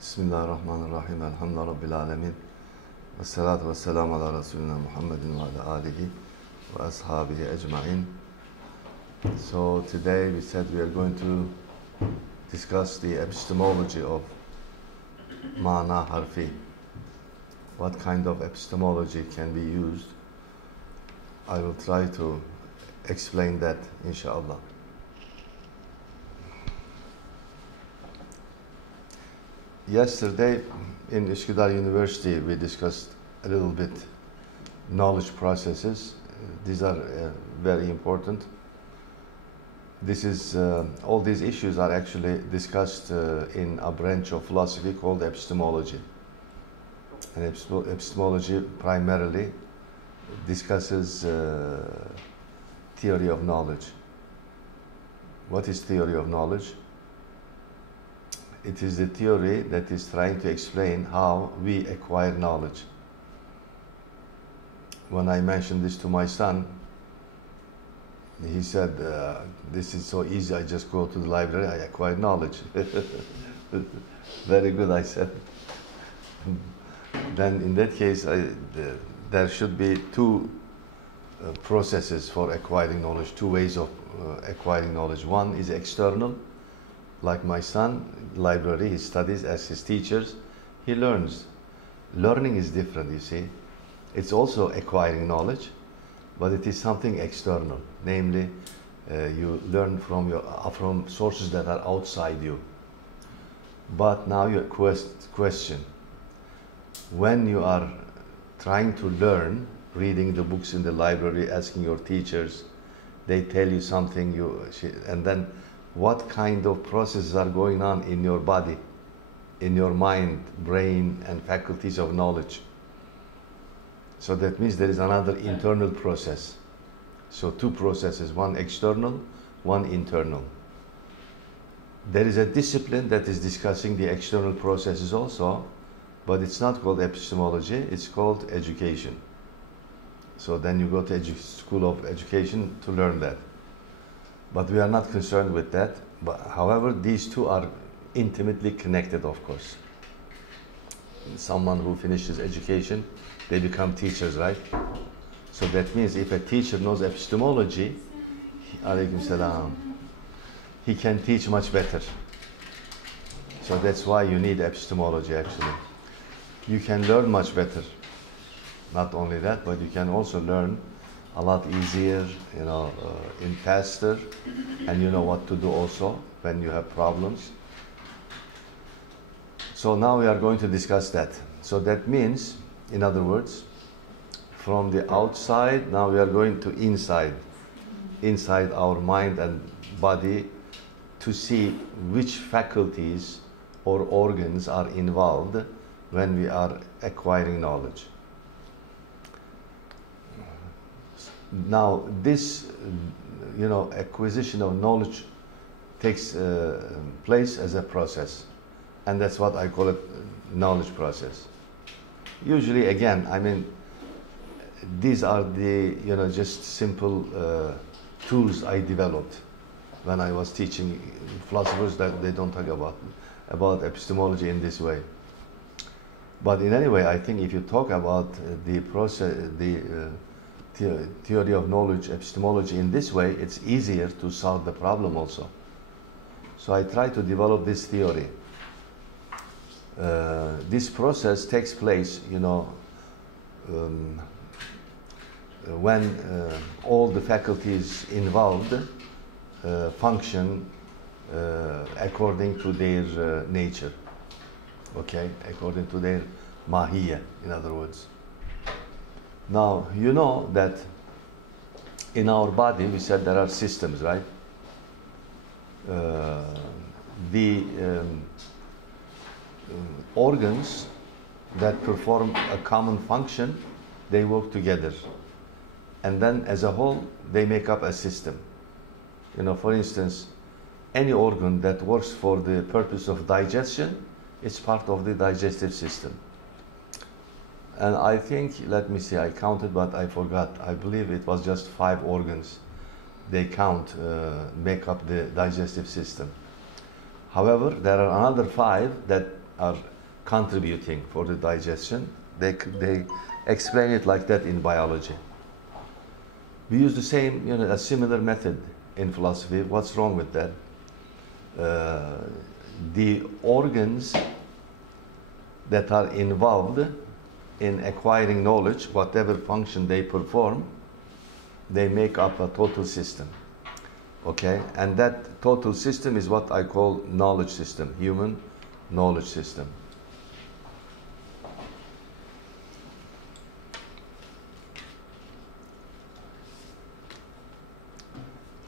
Bismillahirrahmanirrahim. Elhamdülillahi Rabbil alemin. Ve salatu ve selamu ala Resulina Muhammedin ve ala alihi ve ashabihi ecma'in. So today we said we are going to discuss the epistemology of mana harfi. What kind of epistemology can be used? I will try to explain that inshallah. Yesterday in Üsküdar University we discussed a little bit knowledge processes. These are very important. This is all these issues are actually discussed in a branch of philosophy called epistemology. And epistemology primarily discusses theory of knowledge. What is theory of knowledge? It is the theory that is trying to explain how we acquire knowledge. When I mentioned this to my son, he said, this is so easy, I just go to the library, I acquire knowledge. Very good, I said. Then in that case, there should be two processes for acquiring knowledge, two ways of acquiring knowledge. One is external, like my son, library, he studies as his teachers, he learns. Learning is different, you see. It's also acquiring knowledge, but it is something external. Namely, you learn from sources that are outside you. But now your question, when you are trying to learn, reading the books in the library, asking your teachers, they tell you something, and then what kind of processes are going on in your body, in your mind, brain, and faculties of knowledge. So that means there is another internal process. So two processes, one external, one internal. There is a discipline that is discussing the external processes also, but it's not called epistemology, it's called education. So then you go to school of education to learn that. But we are not concerned with that. But however, these two are intimately connected, of course. Someone who finishes education, they become teachers, right? So that means if a teacher knows epistemology, alaykum salam, he can teach much better. So that's why you need epistemology actually. You can learn much better. Not only that, but you can also learn a lot easier, in faster, and you know what to do also when you have problems. So now we are going to discuss that. So that means, in other words, from the outside, now we are going to inside our mind and body to see which faculties or organs are involved when we are acquiring knowledge. Now, this, acquisition of knowledge takes place as a process, and that's what I call it, knowledge process. Usually, again, these are the, just simple tools I developed when I was teaching philosophers that they don't talk about epistemology in this way. But in any way, I think if you talk about the process, theory of knowledge, epistemology in this way, it's easier to solve the problem also. So I try to develop this theory. This process takes place, when all the faculties involved function according to their nature, okay, according to their mahiyya, in other words. Now, you know that in our body, we said there are systems, right? The organs that perform a common function, they work together. And then as a whole, they make up a system. For instance, any organ that works for the purpose of digestion is part of the digestive system. And I think, let me see, I counted, but I forgot. I believe it was just 5 organs they make up the digestive system. However, there are another 5 that are contributing for the digestion. They explain it like that in biology. We use the same, a similar method in philosophy. What's wrong with that? The organs that are involved in acquiring knowledge, whatever function they perform, they make up a total system. Okay? And that total system is what I call knowledge system, human knowledge system.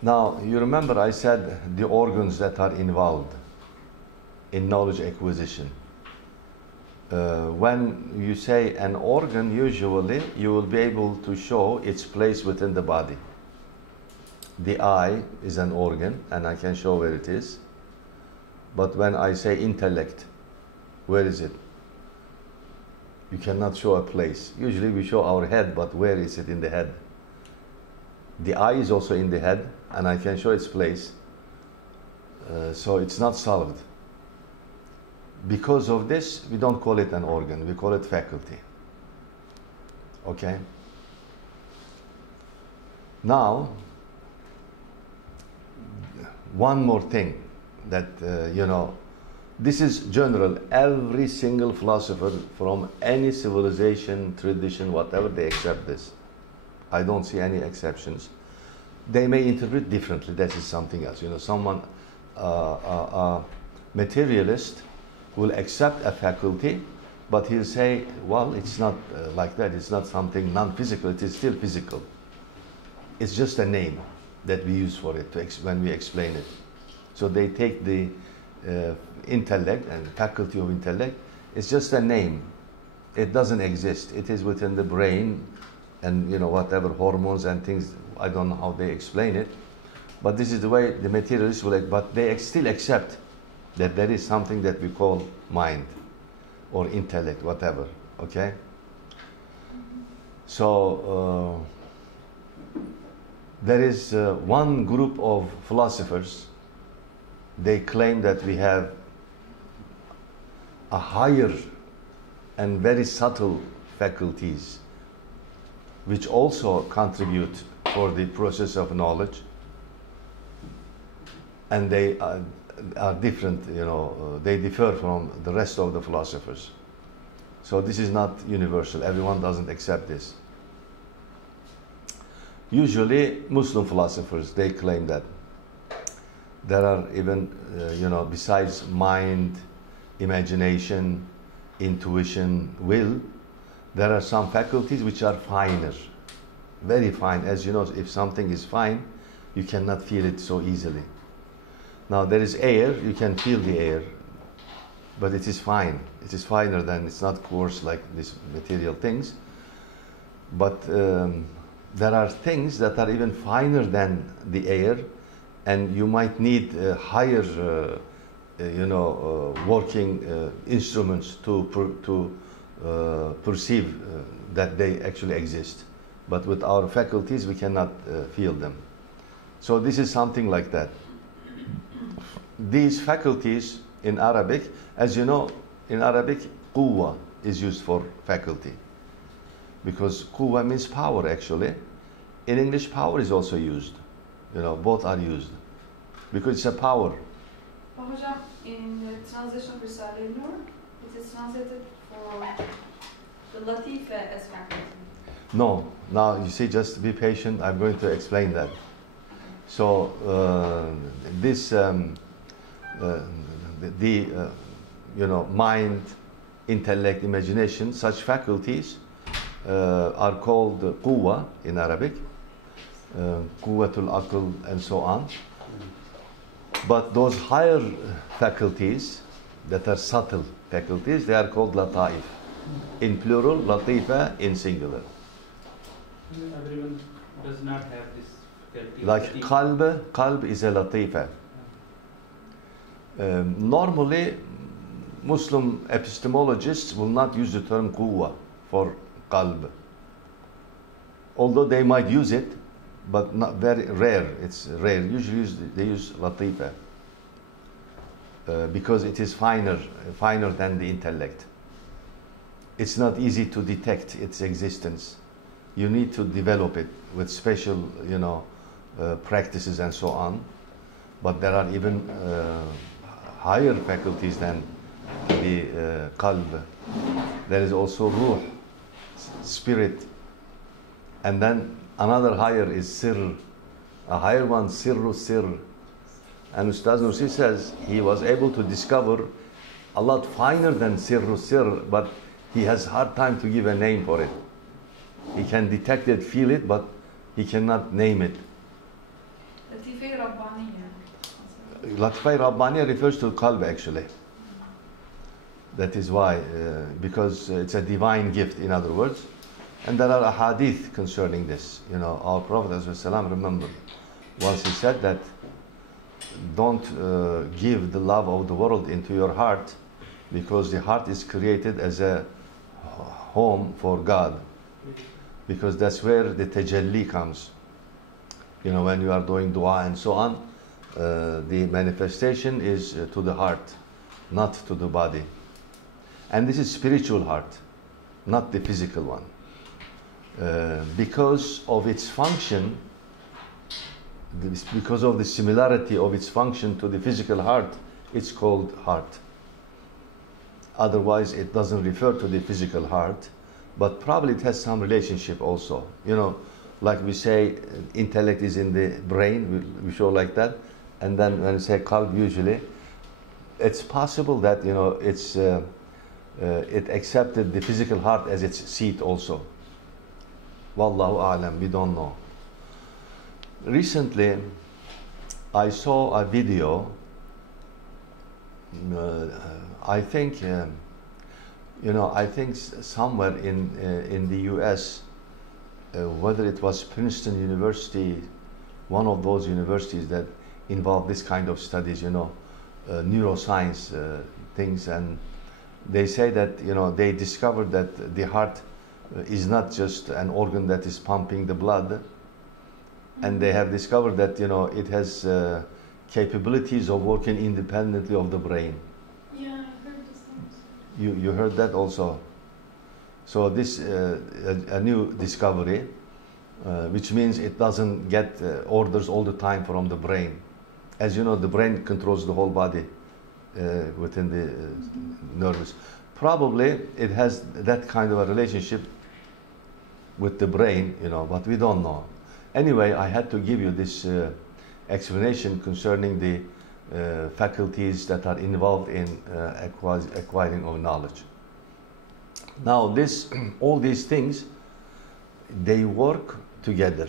Now, you remember I said the organs that are involved in knowledge acquisition. When you say an organ, usually you will be able to show its place within the body. The eye is an organ, and I can show where it is. But when I say intellect, where is it? You cannot show a place. Usually we show our head, but where is it in the head? The eye is also in the head, and I can show its place. So it's not solved. Because of this, we don't call it an organ, we call it faculty. Okay? Now, one more thing that, this is general. Every single philosopher from any civilization, tradition, whatever, they accept this. I don't see any exceptions. They may interpret differently. That is something else. Someone, a materialist, will accept a faculty, but he'll say, well, it's not like that. It's not something non-physical. It is still physical. It's just a name that we use for it when we explain it. So they take the intellect and faculty of intellect. It's just a name. It doesn't exist. It is within the brain and whatever hormones and things. I don't know how they explain it, but this is the way the materialists will. But they still accept that there is something that we call mind or intellect, whatever. Okay. So there is one group of philosophers. They claim that we have a higher and very subtle faculties, which also contribute for the process of knowledge, and they are different, they differ from the rest of the philosophers. So this is not universal. Everyone doesn't accept this. Usually Muslim philosophers, they claim that there are even, besides mind, imagination, intuition, will, there are some faculties which are finer, very fine. As you know, if something is fine, you cannot feel it so easily. Now there is air, you can feel the air, but it is fine. It is finer than, it's not coarse like these material things. But there are things that are even finer than the air, and you might need higher, working instruments to perceive that they actually exist. But with our faculties, we cannot feel them. So this is something like that. These faculties in Arabic, as you know, in Arabic, quwwa is used for faculty. Because quwwa means power, actually. In English, power is also used. Both are used. Because it's a power. But hocam, in the translation of Risale-i Nur, it is translated for the latife as faculty. No. Now, you see, just be patient. I'm going to explain that. So, this, mind, intellect, imagination, such faculties are called quwwa in Arabic, quwwatul aql, and so on. But those higher faculties that are subtle faculties, they are called lataif. In plural, latifa in singular. Everyone does not have this faculty. Like qalb is a latifa. Normally, Muslim epistemologists will not use the term quwwa for qalb. Although they might use it, but not very rare. It's rare. Usually they use latifa. because it is finer than the intellect. It's not easy to detect its existence. You need to develop it with special, practices and so on. But there are even higher faculties than the qalb. There is also ruh, spirit. And then another higher is sirr. A higher one, sirru sirr. And Ustaz Nursi says he was able to discover a lot finer than sirru sirr, but he has hard time to give a name for it. He can detect it, feel it, but he cannot name it. Latife-i Rabbaniye. Latife-i Rabbaniye refers to qalb actually. That is why, because it's a divine gift, in other words. And there are ahadith concerning this. Our Prophet ﷺ, remember, once he said that don't give the love of the world into your heart, because the heart is created as a home for God, because that's where the tajalli comes. When you are doing dua and so on, the manifestation is to the heart, not to the body. And this is spiritual heart, not the physical one. Because of its function, because of the similarity of its function to the physical heart, it's called heart. Otherwise, it doesn't refer to the physical heart, but probably it has some relationship also. Like we say, intellect is in the brain, we show like that, and then when we say qalb, usually, it's possible that it accepted the physical heart as its seat also. Wallahu a'lam, we don't know. Recently, I saw a video. I think somewhere in the U.S., whether it was Princeton University, one of those universities that involve this kind of studies, neuroscience things, and they say that they discovered that the heart is not just an organ that is pumping the blood, and they have discovered that it has capabilities of working independently of the brain. Yeah, I heard this also. You heard that also. So this a new discovery, which means it doesn't get orders all the time from the brain. As you know, the brain controls the whole body within the nervous. Probably it has that kind of a relationship with the brain, but we don't know. Anyway, I had to give you this explanation concerning the faculties that are involved in acquiring of knowledge. Now, all these things, they work together.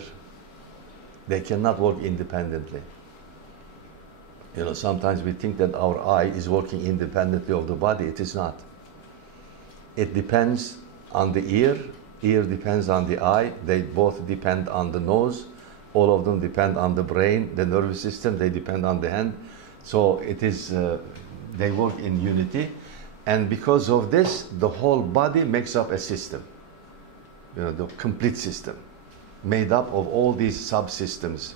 They cannot work independently. Sometimes we think that our eye is working independently of the body. It is not. It depends on the ear. Ear depends on the eye. They both depend on the nose. All of them depend on the brain, the nervous system. They depend on the hand. So it is. They work in unity, and because of this, the whole body makes up a system. The complete system, made up of all these subsystems.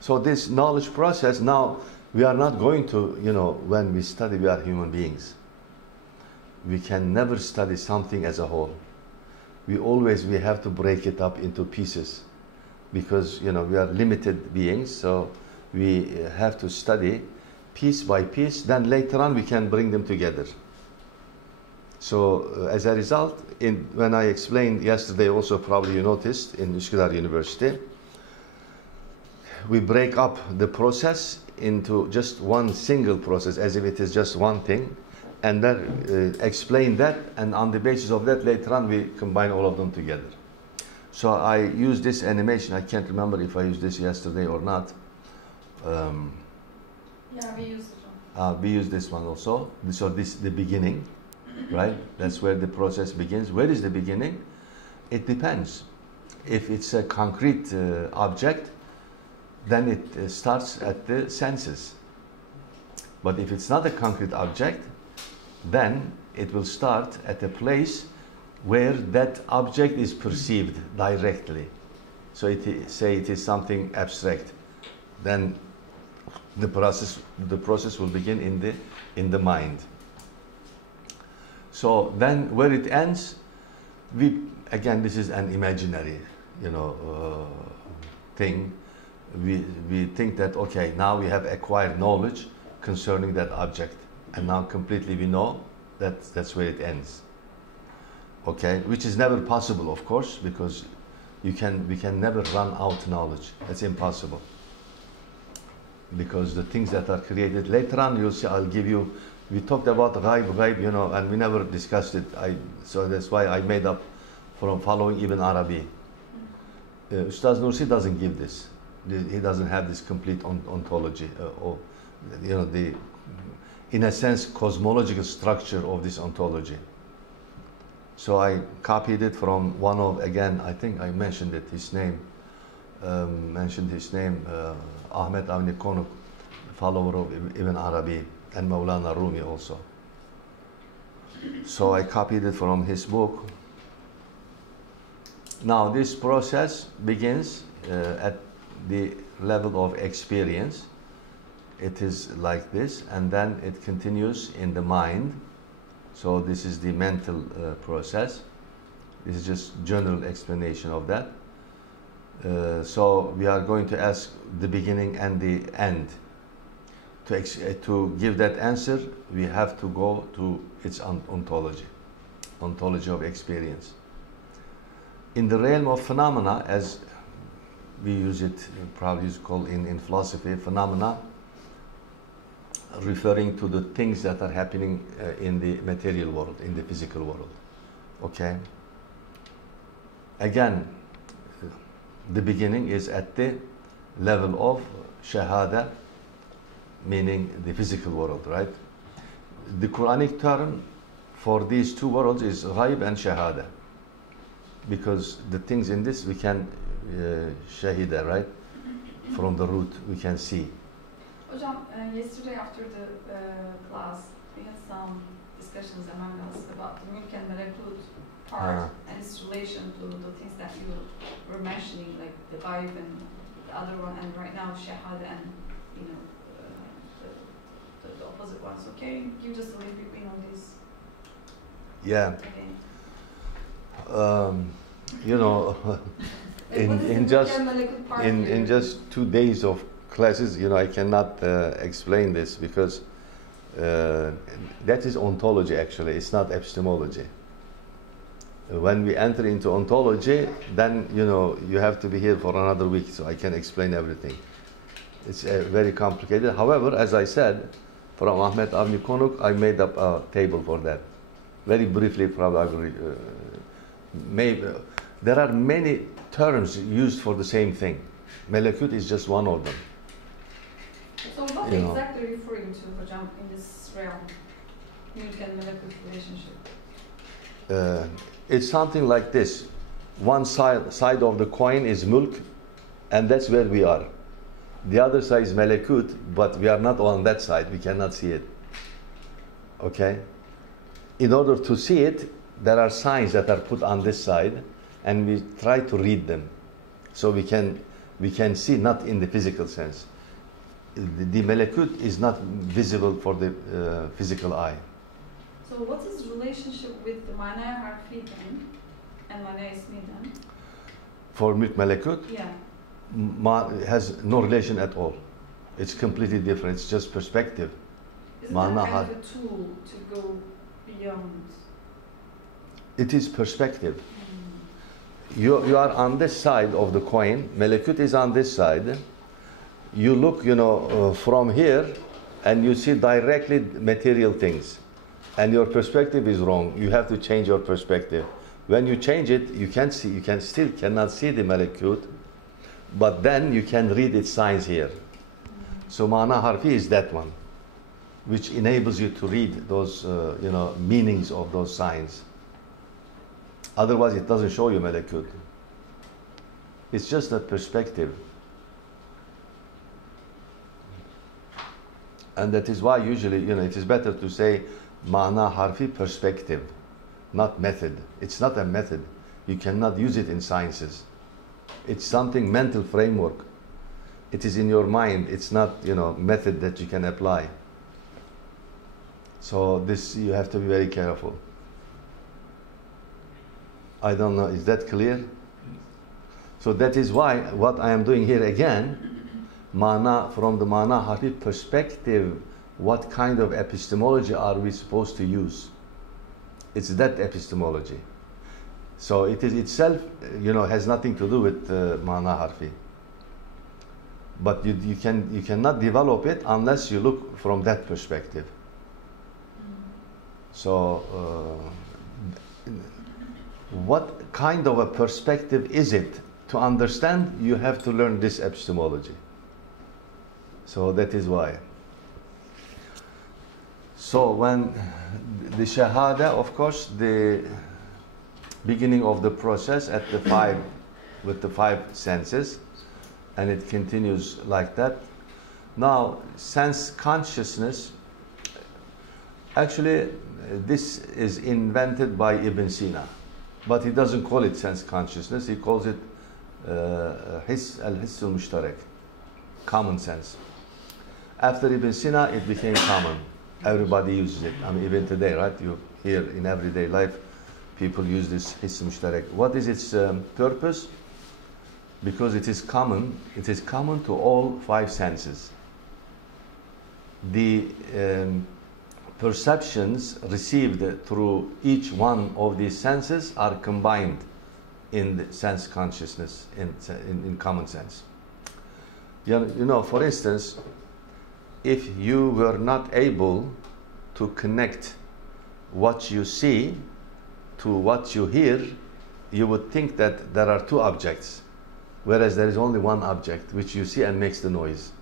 So this knowledge process, now we are not going to, when we study, we are human beings. We can never study something as a whole. We have to break it up into pieces, because, we are limited beings, so we have to study piece by piece, then later on we can bring them together. So as a result, when I explained yesterday also, probably you noticed, in Üsküdar University, we break up the process into just one single process, as if it is just one thing, and then explain that, and on the basis of that, later on, we combine all of them together. So I use this animation. I can't remember if I used this yesterday or not. Yeah, we used it. We use this one also. So this is the beginning, right? That's where the process begins. Where is the beginning? It depends. If it's a concrete object, then it starts at the senses. But if it's not a concrete object, then it will start at a place where that object is perceived directly. So say it is something abstract. Then The process will begin in the mind. So then, where it ends, again, this is an imaginary, thing. We think that, okay, now we have acquired knowledge concerning that object, and now completely we know that that's where it ends. Okay, which is never possible, of course, because we can never run out knowledge. That's impossible. Because the things that are created later on, you'll see. I'll give you. We talked about ghaib, and we never discussed it. So that's why I made up from following Ibn Arabi. Ustaz Nursi doesn't give this. He doesn't have this complete ontology, or the, in a sense, cosmological structure of this ontology. So I copied it from one of, again, I think I mentioned it. His name, Ahmet Avni Konuk, follower of Ibn Arabi, and Maulana Rumi also. So I copied it from his book. Now this process begins at the level of experience. It is like this, and then it continues in the mind. So this is the mental process. This is just general explanation of that. So we are going to ask the beginning and the end. To give that answer, we have to go to its ontology of experience. In the realm of phenomena, as we use it, probably is called in philosophy, phenomena, referring to the things that are happening in the material world, in the physical world. Okay? Again, the beginning is at the level of shahada, meaning the physical world, right? The Quranic term for these two worlds is ghaib and shahada, because the things in this we can shahida, right? From the root we can see. Hocam, yesterday after the class, we had some discussions among us about the Mulk and Malakut part and its relation to the things that you were mentioning, like the ghaib and the other one, and right now shahada and the opposite one. So can you give just a little bit on this? Yeah. Okay. in just 2 days of classes, I cannot explain this, because that is ontology actually. It's not epistemology. When we enter into ontology, then you have to be here for another week, so I can explain everything. It's very complicated. However, as I said, from Ahmet Avni Konuk, I made up a table for that. Very briefly, probably. There are many terms used for the same thing. Malakut is just one of them. So what are you exactly referring to, Hocam, in this realm? Mulk and Malakut relationship? It's something like this. One side of the coin is mulk, and that's where we are. The other side is Malakut, but we are not on that side. We cannot see it. Okay? In order to see it, there are signs that are put on this side, and we try to read them. So we can see, not in the physical sense. The Malakut is not visible for the physical eye. So what is the relationship with the Mana Harfi then and Mana Ismi then? For Mulk Malakut? Yeah. Has no relation at all. It's completely different. It's just perspective. Isn't that kind of a tool to go beyond? It is perspective. You are on this side of the coin. Malakut is on this side. You look, from here, and you see directly material things, and your perspective is wrong. You have to change your perspective. When you change it, you still cannot see the Malakut, but then you can read its signs here. So Mana Harfi is that one, which enables you to read those, meanings of those signs. Otherwise, it doesn't show you Malakut. It's just a perspective. And that is why usually, it is better to say Mana Harfi perspective, not method. It's not a method. You cannot use it in sciences. It's something mental framework. It is in your mind. It's not, method that you can apply. So this, you have to be very careful. I don't know, is that clear? So that is why what I am doing here again, from the mana harfi perspective, what kind of epistemology are we supposed to use? It's that epistemology. So it is itself, has nothing to do with mana harfi. But you cannot develop it unless you look from that perspective. So what kind of a perspective is it? To understand, you have to learn this epistemology. So that is why. So when the shahada, of course, the beginning of the process with the five senses, and it continues like that. Now, sense consciousness, actually, this is invented by Ibn Sina, but he doesn't call it sense consciousness. He calls it hiss al-mushtarak, common sense. After Ibn Sina, it became common. Everybody uses it. I mean, even today, right? You hear in everyday life, people use this hiss al-mushtarak. What is its purpose? Because it is common. It is common to all five senses. The perceptions received through each one of these senses are combined in the sense consciousness, in common sense. For instance, if you were not able to connect what you see to what you hear, you would think that there are two objects, whereas there is only one object which you see and makes the noise.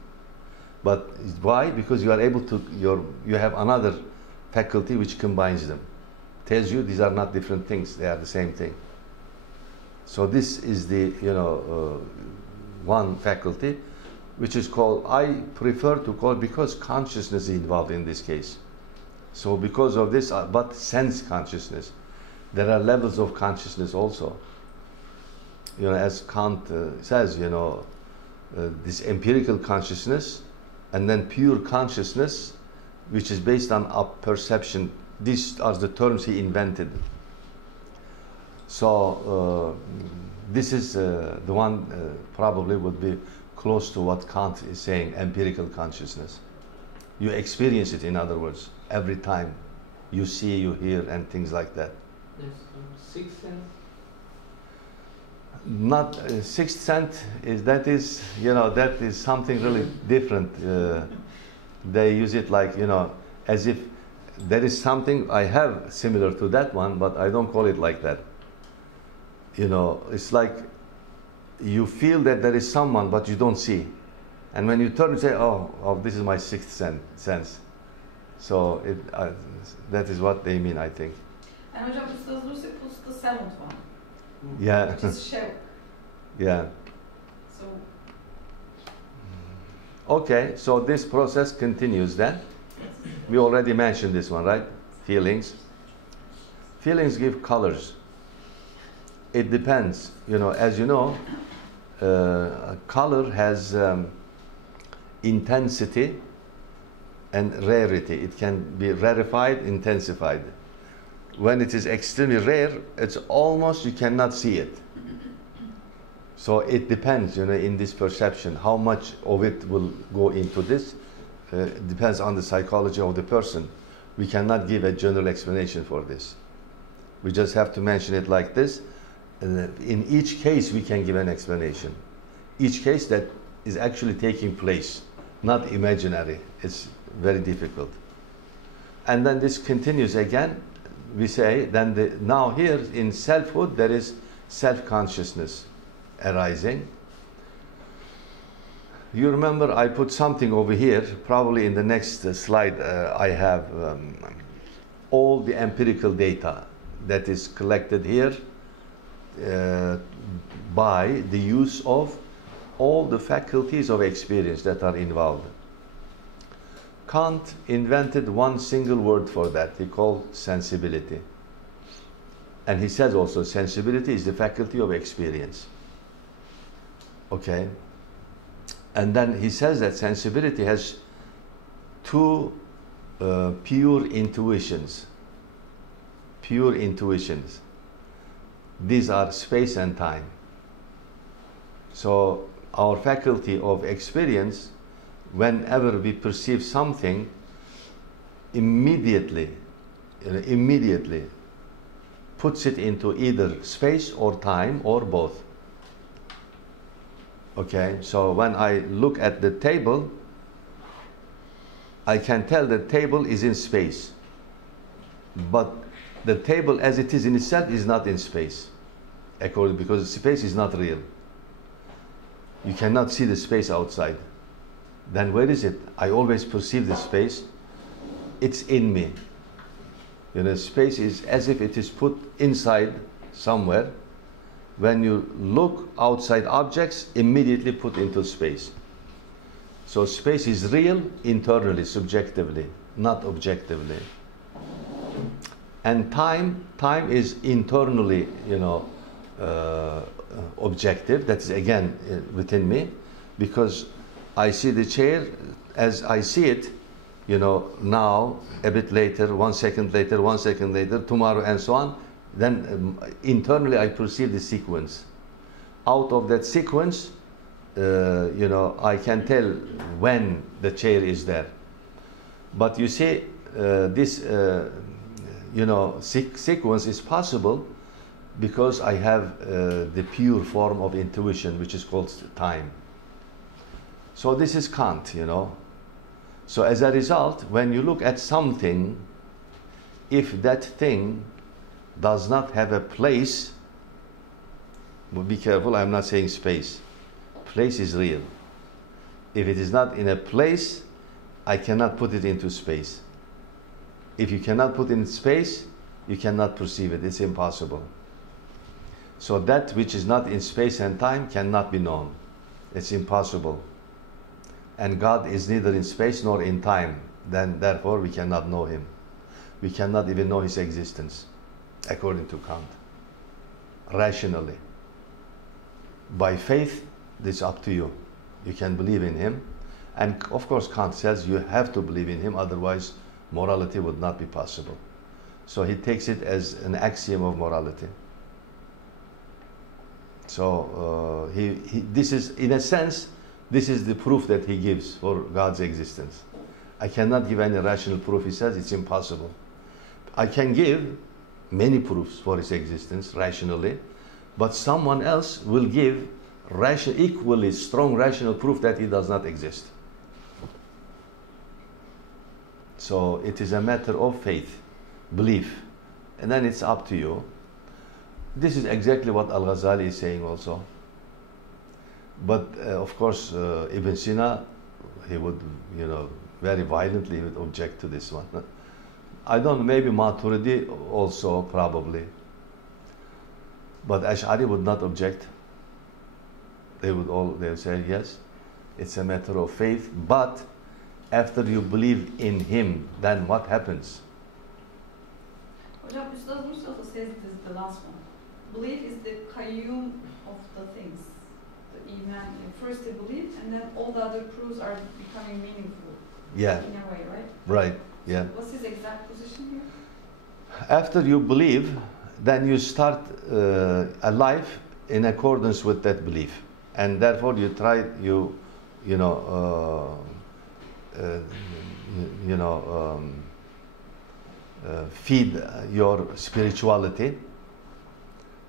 But why? Because you are able to, you have another faculty which combines them. Tells you these are not different things, they are the same thing. So this is the, one faculty, which is called, I prefer to call, because consciousness is involved in this case. So because of this, but sense consciousness. There are levels of consciousness also. As Kant says, this empirical consciousness, and then pure consciousness, which is based on perception. These are the terms he invented. So this is the one probably would be close to what Kant is saying, empirical consciousness. You experience it, in other words, every time you see, you hear, and things like that. Yes, sixth sense. Not sixth sense that is something really different. They use it like as if there is something I have similar to that one, but I don't call it like that. It's like you feel that there is someone, but you don't see, and when you turn and say, "Oh, this is my sixth sense." So that is what they mean, I think. And hocam ustaz olursa the seventh one. Yeah. Which is shell. Yeah. So. Okay, so this process continues then. We already mentioned this one, right? Feelings. Feelings give colors. It depends. As you know, color has intensity and rarity. It can be rarefied, intensified. When it is extremely rare, it's almost you cannot see it. So it depends, in this perception, how much of it will go into this. Depends on the psychology of the person. We cannot give a general explanation for this. We just have to mention it like this. In each case, we can give an explanation. Each case that is actually taking place, not imaginary. It's very difficult. And then this continues again. We say, then now here in selfhood, there is self-consciousness arising. You remember I put something over here, probably in the next slide I have all the empirical data that is collected here by the use of all the faculties of experience that are involved. Kant invented one single word for that. He called sensibility. And he says also sensibility is the faculty of experience. Okay? And then he says that sensibility has two pure intuitions. Pure intuitions. These are space and time. So our faculty of experience, whenever we perceive something, immediately puts it into either space or time or both. Okay, so when I look at the table, I can tell the table is in space, but the table as it is in itself is not in space, because space is not real. You cannot see the space outside. Then where is it? I always perceive the space. It's in me. You know, space is as if it is put inside somewhere. When you look outside objects, immediately put into space. So space is real internally, subjectively, not objectively. And time is internally, you know, objective. That is again within me, because I see the chair as I see it, you know, now, a bit later, 1 second later, 1 second later, tomorrow, and so on. Then internally I perceive the sequence. Out of that sequence, you know, I can tell when the chair is there. But you see, this, you know, sequence is possible because I have the pure form of intuition, which is called time. So this is Kant, you know. So as a result, when you look at something, if that thing does not have a place, well, be careful, I'm not saying space. Place is real. If it is not in a place, I cannot put it into space. If you cannot put it in space, you cannot perceive it. It's impossible. So that which is not in space and time cannot be known. It's impossible. And God is neither in space nor in time. Then therefore we cannot know him. We cannot even know his existence, according to Kant. Rationally. By faith, it's up to you. You can believe in him. And of course Kant says you have to believe in him, otherwise morality would not be possible. So he takes it as an axiom of morality. So this is, in a sense, this is the proof that he gives for God's existence. I cannot give any rational proof. He says it's impossible. I can give many proofs for his existence rationally, but someone else will give equally strong rational proof that he does not exist. So it is a matter of faith, belief, and then it's up to you. This is exactly what Al-Ghazali is saying also. But of course, Ibn Sina, he would, you know, very violently he would object to this one. I don't know, maybe Maturidi also, probably. But Ash'ari would not object. They would say, yes, it's a matter of faith, but after you believe in him, then what happens? Hocam, Üstad Mustafa says this, the last one. Belief is the qayyum of the things. The iman, first they believe, and then all the other proofs are becoming meaningful. Yeah. In a way, right? Right, yeah. So what's his exact position here? After you believe, then you start a life in accordance with that belief. And therefore you try, feed your spirituality,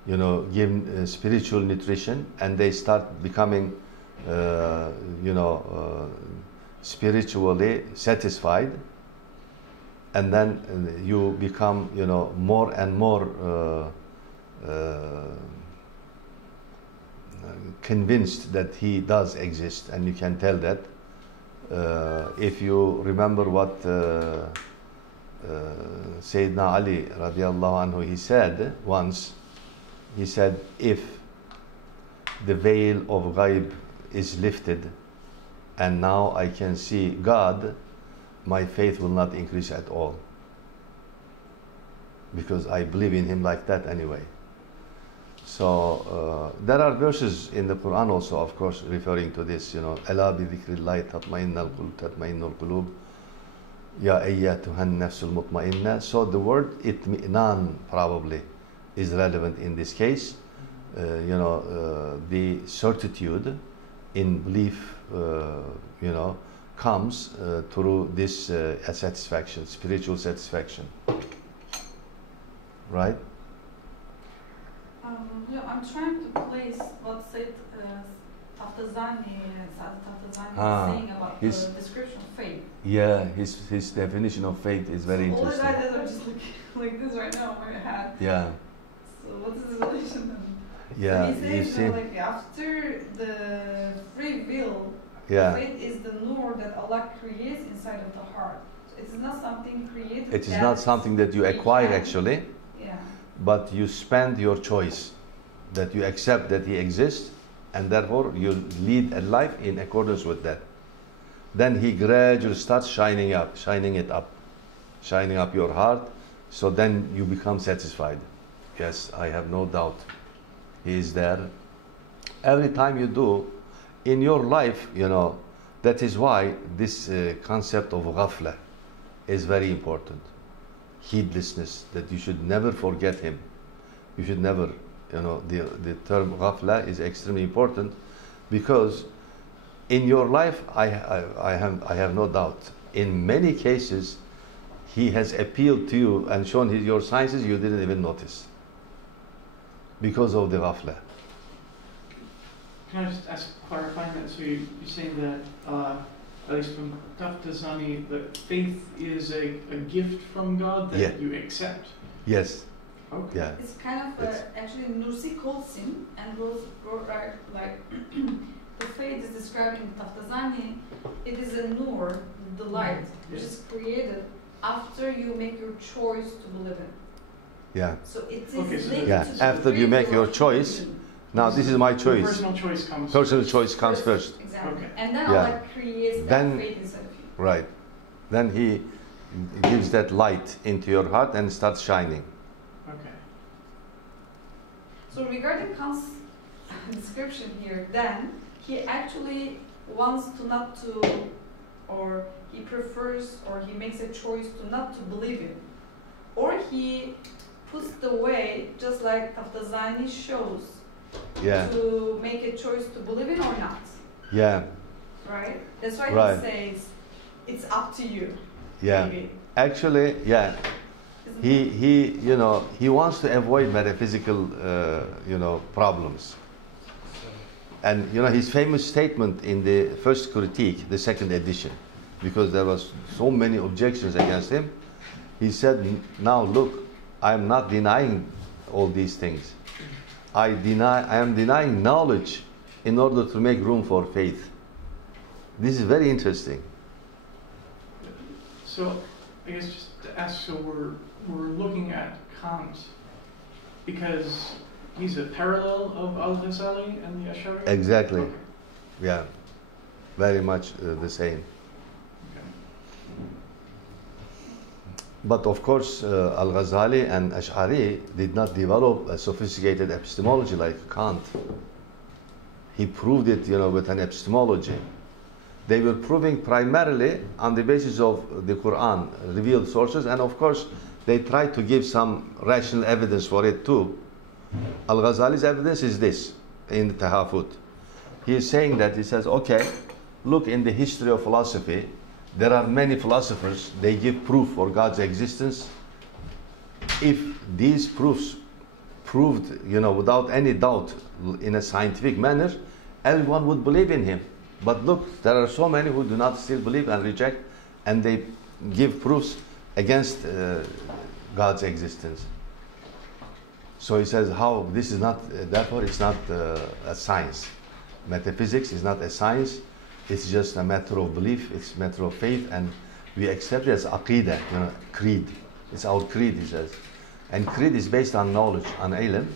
you know, give spiritual nutrition, and they start becoming, spiritually satisfied, and then you become, you know, more and more convinced that he does exist, and you can tell that. If you remember what Sayyidina Ali radiallahu anhu, he said once, he said, if the veil of ghaib is lifted and now I can see God, my faith will not increase at all, because I believe in him like that anyway. So there are verses in the Quran also, of course, referring to this. You know, "Ela bi dhikrillahi tatma'innul qulub, ya ayyatuhan nafsul mutma'inna." So the word itmi'nan probably is relevant in this case. You know, the certitude in belief, you know, comes through this satisfaction, spiritual satisfaction. Right? Yeah, I'm trying to place what Said Taftazani is saying about the description of faith. Yeah, his definition of faith is very interesting. All the ideas are just like this right now in my head. Yeah. So what is the relation then? Yeah, so he says like after the free will, faith is the nur that Allah creates inside of the heart. It is not something created. It is not something that you acquire actually. Yeah. But you spend your choice, that you accept that He exists, and therefore you lead a life in accordance with that. Then He gradually starts shining it up, shining up your heart, so then you become satisfied. Yes, I have no doubt He is there. Every time you do, in your life, you know, that is why this concept of ghafla is very important. Heedlessness, that you should never forget Him. You should never, you know, the term ghafla is extremely important, because in your life, I have no doubt, in many cases, He has appealed to you and shown your signs you didn't even notice, because of the ghafla. Can I just ask, clarifying that? So you're saying that, at least from Taftazani, that faith is a gift from God that you accept? Yes. Okay. Yeah. It's kind of actually Nursi Kolsin, and wrote like the faith is described in Taftazani. It is a nur, the light, which is created after you make your choice to believe in. Yeah. So it is linked to after you make your choice. Now this is my choice. Personal choice comes Personal choice comes first. Exactly. Okay. And then Allah creates that faith inside of you. Right. Then He gives that light into your heart and starts shining. Okay. So regarding Kant's description here, then he actually wants to not to, or he prefers, or he makes a choice to not to believe in, or he puts the way, just like Taftazani shows, to make a choice to believe in or not. Yeah. Right? That's why he says, it's up to you. Yeah. Maybe. Actually, yeah. He you know, he wants to avoid metaphysical, you know, problems. And, you know, his famous statement in the first critique, the second edition, because there was so many objections against him, he said, now look, I am not denying all these things. I am denying knowledge in order to make room for faith. This is very interesting. So, I guess just to ask, so we're looking at Kant because he's a parallel of Al-Ghazali and the Ash'ari? Exactly. Okay. Yeah. Very much the same. But of course, Al-Ghazali and Ash'ari did not develop a sophisticated epistemology like Kant. He proved it, you know, with an epistemology. They were proving primarily on the basis of the Quran, revealed sources, and of course, they tried to give some rational evidence for it too. Al-Ghazali's evidence is this, in the Tahafut. He is saying that, he says, okay, look in the history of philosophy, there are many philosophers, they give proof for God's existence. If these proofs proved, you know, without any doubt in a scientific manner, everyone would believe in him. But look, there are so many who do not still believe and reject, and they give proofs against God's existence. So he says, how this is not, therefore it's not a science. Metaphysics is not a science. It's just a matter of belief, it's a matter of faith, and we accept it as aqidah, you know, creed. It's our creed, he says. And creed is based on knowledge, on ilm.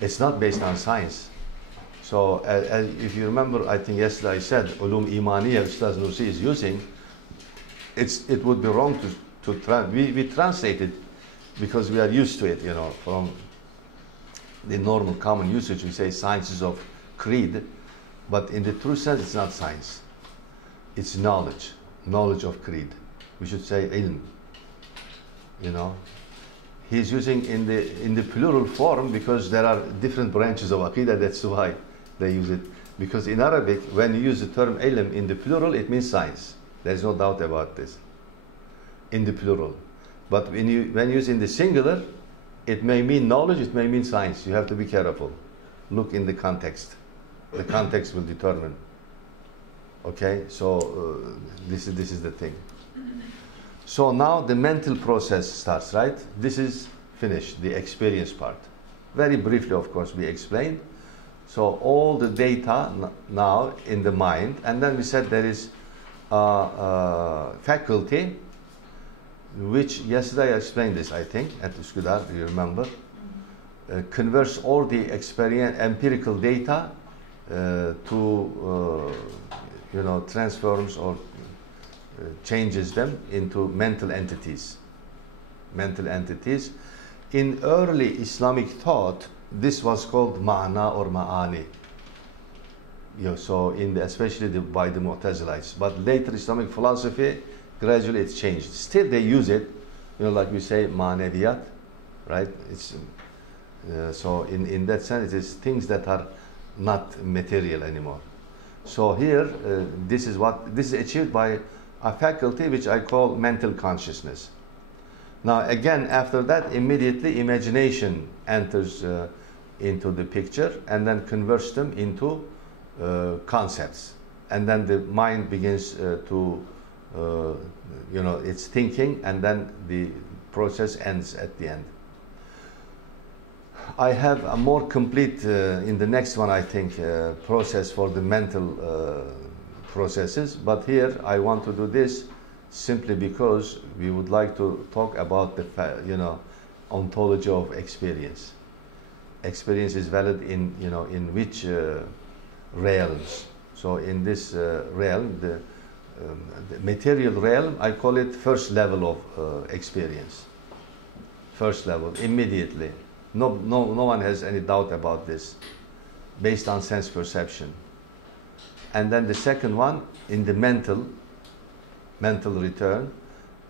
It's not based on science. So if you remember, I think yesterday I said, ulum imaniya, Ustaz Nursi is using, it would be wrong to we translate it because we are used to it, you know, from the normal common usage, we say sciences of creed, but in the true sense, it's not science. It's knowledge, knowledge of creed. We should say ilm. You know, he's using in the plural form because there are different branches of aqidah. That's why they use it. Because in Arabic, when you use the term ilm in the plural, it means science. There's no doubt about this. In the plural, but when you use in the singular, it may mean knowledge. It may mean science. You have to be careful. Look in the context. The context will determine. Okay, so this is the thing. So now the mental process starts, right? This is finished, the experience part. Very briefly, of course, we explained. So all the data now in the mind, and then we said there is a faculty, which yesterday I explained this, I think, at Üsküdar, do you remember? Converts all the experience, empirical data to, transforms or changes them into mental entities. Mental entities. In early Islamic thought, this was called ma'na or ma'ani. So especially by the Mu'tazilites. But later Islamic philosophy, gradually it's changed. Still they use it, like we say ma'neviyat, right? It's so in that sense it is things that are not material anymore. So here this is achieved by a faculty which I call mental consciousness. Now again, after that, immediately imagination enters into the picture and then converts them into concepts, and then the mind begins to it's thinking, and then the process ends at the end. I have a more complete in the next one, I think, process for the mental processes, but here I want to do this simply because we would like to talk about the ontology of experience. Experience is valid in in which realms. So in this realm, the material realm, I call it first level of experience. First level, immediately. No one has any doubt about this, based on sense perception. And then the second one, in the mental return,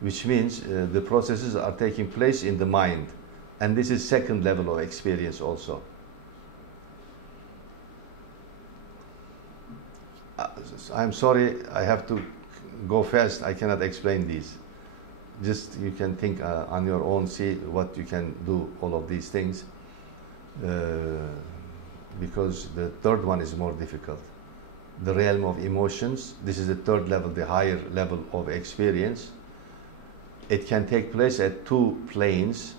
which means the processes are taking place in the mind. And this is second level of experience also. I'm sorry, I have to go fast. I cannot explain these. Just you can think on your own, see what you can do, all of these things. Because the third one is more difficult. The realm of emotions, this is the third level, the higher level of experience. It can take place at two planes.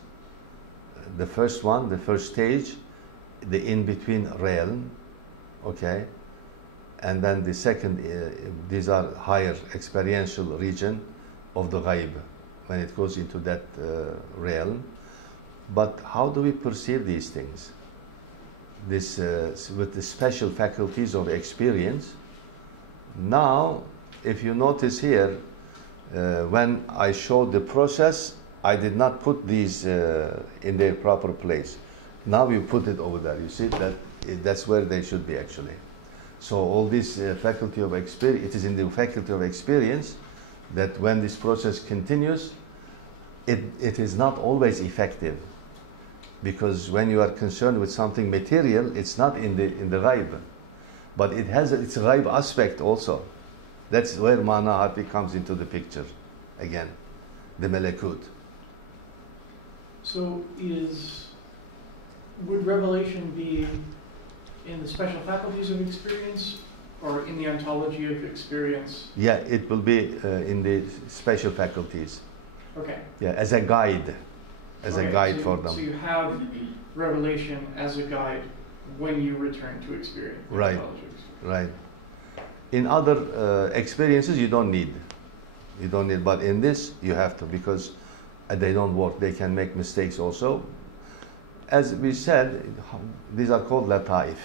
The first one, the first stage, the in-between realm, okay? And then the second, these are higher experiential region of the ghaib, when it goes into that realm. But how do we perceive these things? This with the special faculties of experience. Now, if you notice here, when I showed the process, I did not put these in their proper place. Now you put it over there. You see that that's where they should be actually. So all this faculty of experience, it is in the faculty of experience that when this process continues, it is not always effective. Because when you are concerned with something material, it's not in the ghaib, but it has its ghaib aspect also. That's where mana hati comes into the picture again, the malakut. So would revelation be in the special faculties of experience or in the ontology of experience? Yeah, it will be in the special faculties. Okay. Yeah, as a guide. As a guide for them. So you have revelation as a guide when you return to experience. Right, right. In other experiences, you don't need. You don't need, but in this, you have to, because they don't work. They can make mistakes also. As we said, these are called lataif.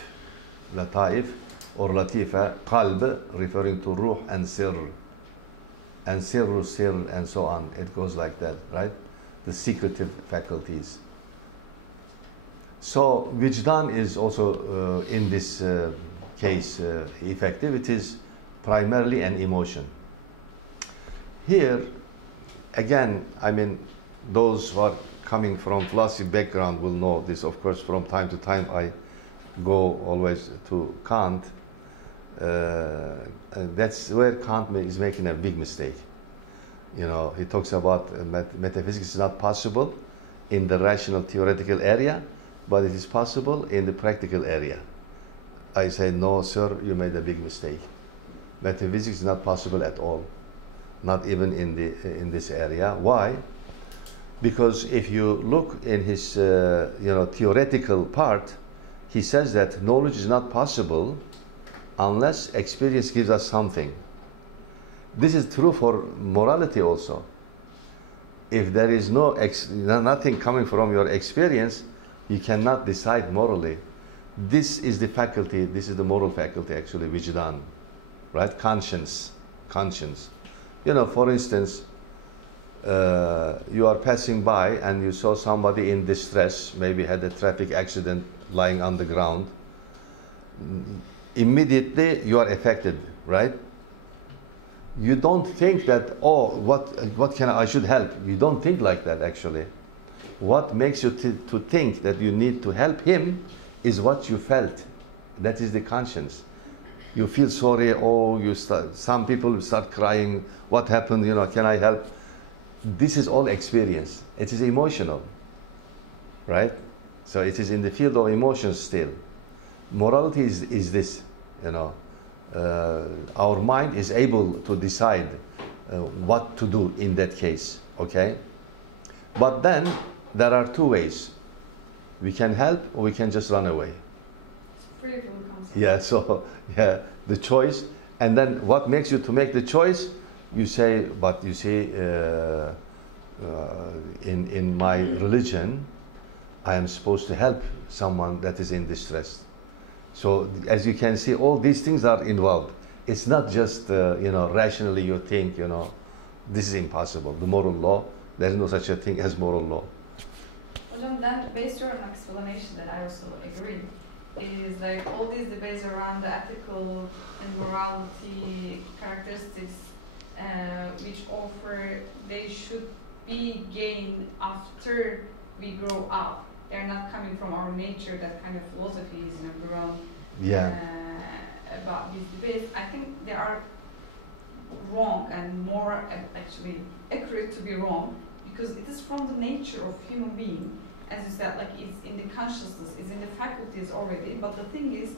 Lataif or latifa, qalb, referring to ruh and sir. And sirru, sir, and so on. It goes like that, right? The secretive faculties. So Vijdan is also in this case effective. It is primarily an emotion. Here, again, I mean, those who are coming from philosophy background will know this. Of course, from time to time I go always to Kant. That's where Kant is making a big mistake. You know, he talks about metaphysics is not possible in the rational theoretical area, but it is possible in the practical area. I say, no, sir, you made a big mistake. Metaphysics is not possible at all, not even in this area. Why? Because if you look in his theoretical part, he says that knowledge is not possible unless experience gives us something. This is true for morality also. If there is nothing coming from your experience, you cannot decide morally. This is the faculty, this is the moral faculty actually, Vijdan, right? Conscience. You know, for instance, you are passing by and you saw somebody in distress, maybe had a traffic accident lying on the ground. Immediately you are affected, right? You don't think that, oh, what can I should help. You don't think like that actually. What makes you to think that you need to help him is what you felt. That is the conscience. You feel sorry, oh, some people start crying, what happened, you know, can I help? This is all experience. It is emotional, right? So it is in the field of emotions still. Morality is this, you know. Our mind is able to decide what to do in that case, okay? But then there are two ways. We can help or we can just run away. Free will concept. Yeah, so yeah, the choice. And then what makes you to make the choice? You say, but you see, in my religion, I am supposed to help someone that is in distress. So as you can see, all these things are involved. It's not just, rationally you think, this is impossible. The moral law, there's no such a thing as moral law. Hocam, then based on an explanation that I also agree, is like all these debates around the ethical and morality characteristics which they should be gained after we grow up. They're not coming from our nature, that kind of philosophy is grown about these debates. I think they are wrong and more actually accurate to be wrong, because it is from the nature of human being. As you said, like it's in the consciousness, it's in the faculties already, but the thing is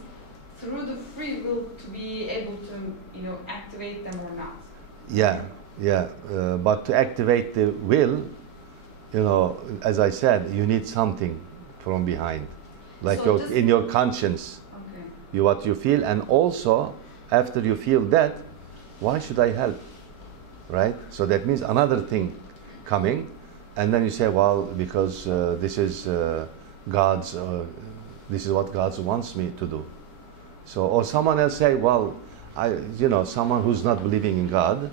through the free will to be able to activate them or not. But to activate the will, as I said, you need something from behind, like so in your conscience, okay. What you feel, and also after you feel that, why should I help, right? So that means another thing coming, and then you say, well, because this is God's, this is what God wants me to do. So, or someone else say, well, someone who's not believing in God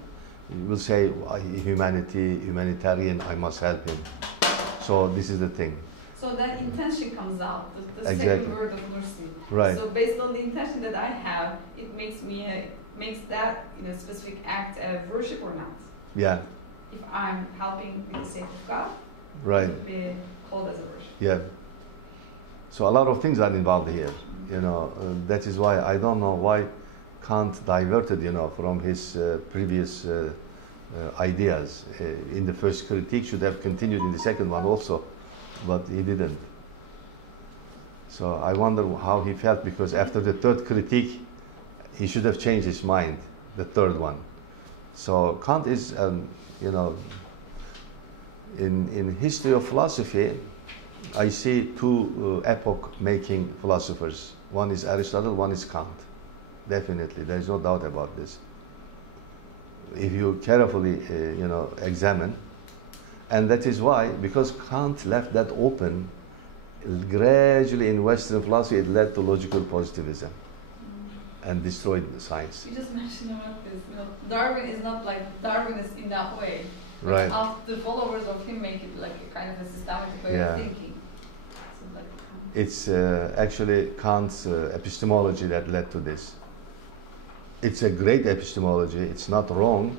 will say, humanitarian, I must help him. So this is the thing. So that intention comes out, the Exactly. second word of mercy. Right. So based on the intention that I have, it makes that specific act a worship or not. Yeah. If I'm helping with the sake of God, Right. it would be called as a worship. Yeah. So a lot of things are involved here. That is why I don't know why Kant diverted, from his previous ideas. In the first critique, should have continued in the second one also, but he didn't. So I wonder how he felt, because after the third critique, he should have changed his mind, the third one. So Kant is, in history of philosophy, I see two epoch-making philosophers. One is Aristotle, one is Kant. Definitely, there is no doubt about this. If you carefully, examine, and that is why, because Kant left that open, gradually in Western philosophy, it led to logical positivism and destroyed science. You just mentioned about this. Darwin is not like Darwinist in that way. Right. The followers of him make it like a kind of a systematic way of thinking. So like, It's actually Kant's epistemology that led to this. It's a great epistemology, it's not wrong,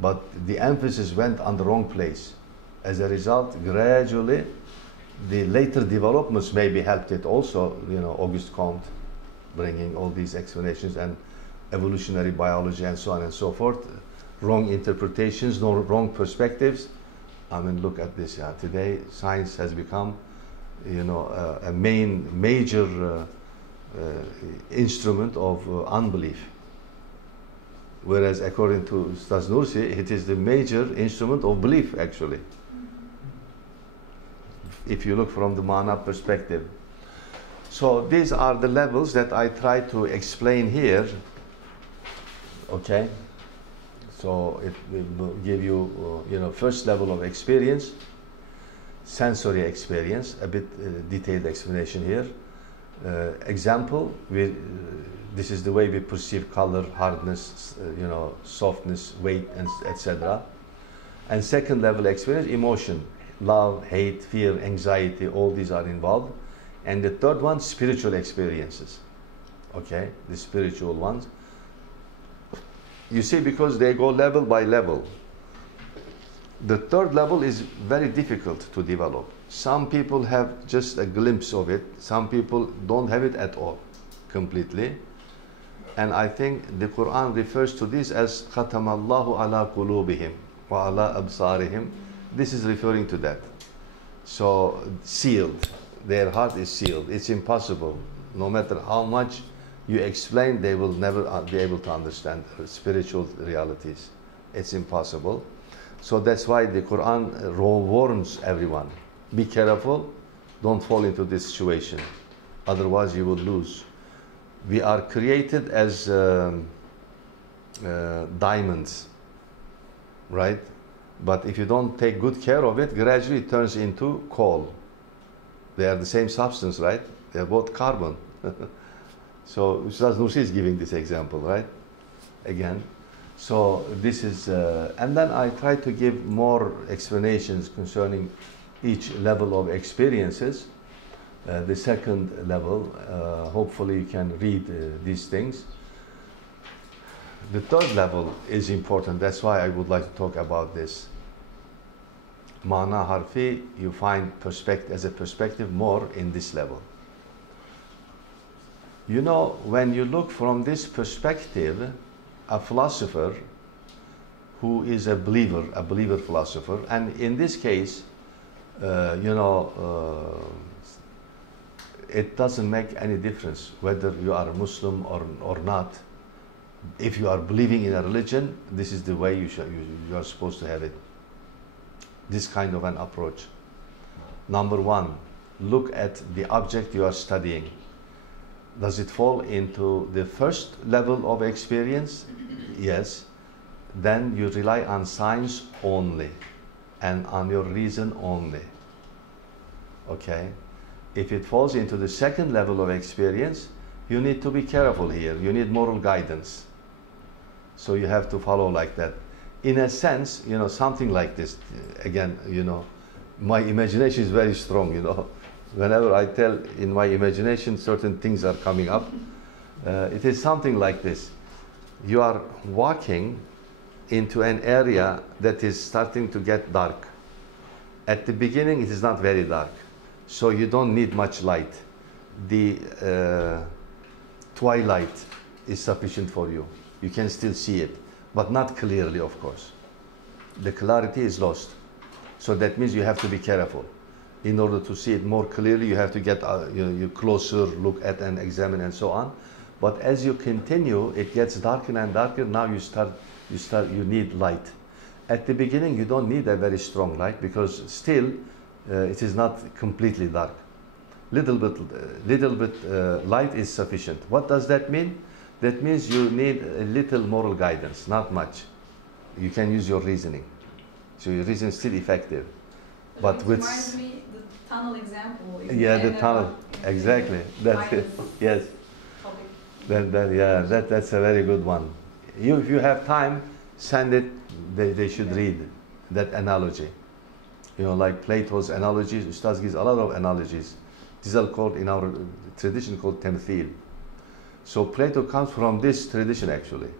but the emphasis went on the wrong place. As a result, gradually, the later developments maybe helped it also, you know, Auguste Comte bringing all these explanations and evolutionary biology and so on and so forth. Wrong interpretations, no wrong perspectives. I mean, look at this. Yeah. Today, science has become, you know, a major instrument of unbelief. Whereas, according to Ustaz Nursi, it is the major instrument of belief, actually. If you look from the Mana perspective. So these are the levels that I try to explain here. Okay. So it will give you, you know, first level of experience, sensory experience, a bit detailed explanation here. Example, this is the way we perceive color, hardness, you know, softness, weight, and etc. And second level experience, emotion, love, hate, fear, anxiety, all these are involved. And the third one, spiritual experiences. Okay, the spiritual ones. You see, because they go level by level. The third level is very difficult to develop. Some people have just a glimpse of it. Some people don't have it at all, completely. And I think the Quran refers to this as خَتَمَ اللَّهُ عَلَى قُلُوبِهِمْ وَعَلَى أَبْصَارِهِمْ. This is referring to that. So, sealed. Their heart is sealed. It's impossible. No matter how much you explain, they will never be able to understand spiritual realities. It's impossible. So that's why the Quran warns everyone. Be careful. Don't fall into this situation. Otherwise you will lose. We are created as diamonds, right? But if you don't take good care of it, gradually it turns into coal. They are the same substance, right? They are both carbon. So Ustaz Nursi is giving this example, right? Again. So this is, and then I try to give more explanations concerning each level of experiences. The second level, hopefully you can read these things. The third level is important. That's why I would like to talk about this. Mana harfi, you find as a perspective more in this level. You know, when you look from this perspective, a philosopher who is a believer philosopher, and in this case, you know, it doesn't make any difference whether you are a Muslim or not. If you are believing in a religion, this is the way you are supposed to have it. This kind of an approach. Number one, look at the object you are studying. Does it fall into the first level of experience? Yes. Then you rely on science only and on your reason only. Okay? If it falls into the second level of experience, you need to be careful here. You need moral guidance. So you have to follow like that. In a sense, you know, something like this. Again, you know, my imagination is very strong, you know. Whenever I tell in my imagination, certain things are coming up. It is something like this. You are walking into an area that is starting to get dark. At the beginning, it is not very dark. So you don't need much light. The twilight is sufficient for you. You can still see it, but not clearly, of course. The clarity is lost. So that means you have to be careful. In order to see it more clearly, you have to get you closer, look at and examine and so on. But as you continue, it gets darker and darker. Now you need light. At the beginning, you don't need a very strong light because still it is not completely dark. Little bit light is sufficient. What does that mean? That means you need a little moral guidance, not much. You can use your reasoning. So your reason is still effective. But with me the tunnel example. Yeah, the tunnel. Exactly. That's it. Yes. That's a very good one. If you have time, send it. They should read that analogy. You know, like Plato's analogies. Ustaz gives a lot of analogies. These are called, in our tradition, called temthil. So Plato comes from this tradition actually.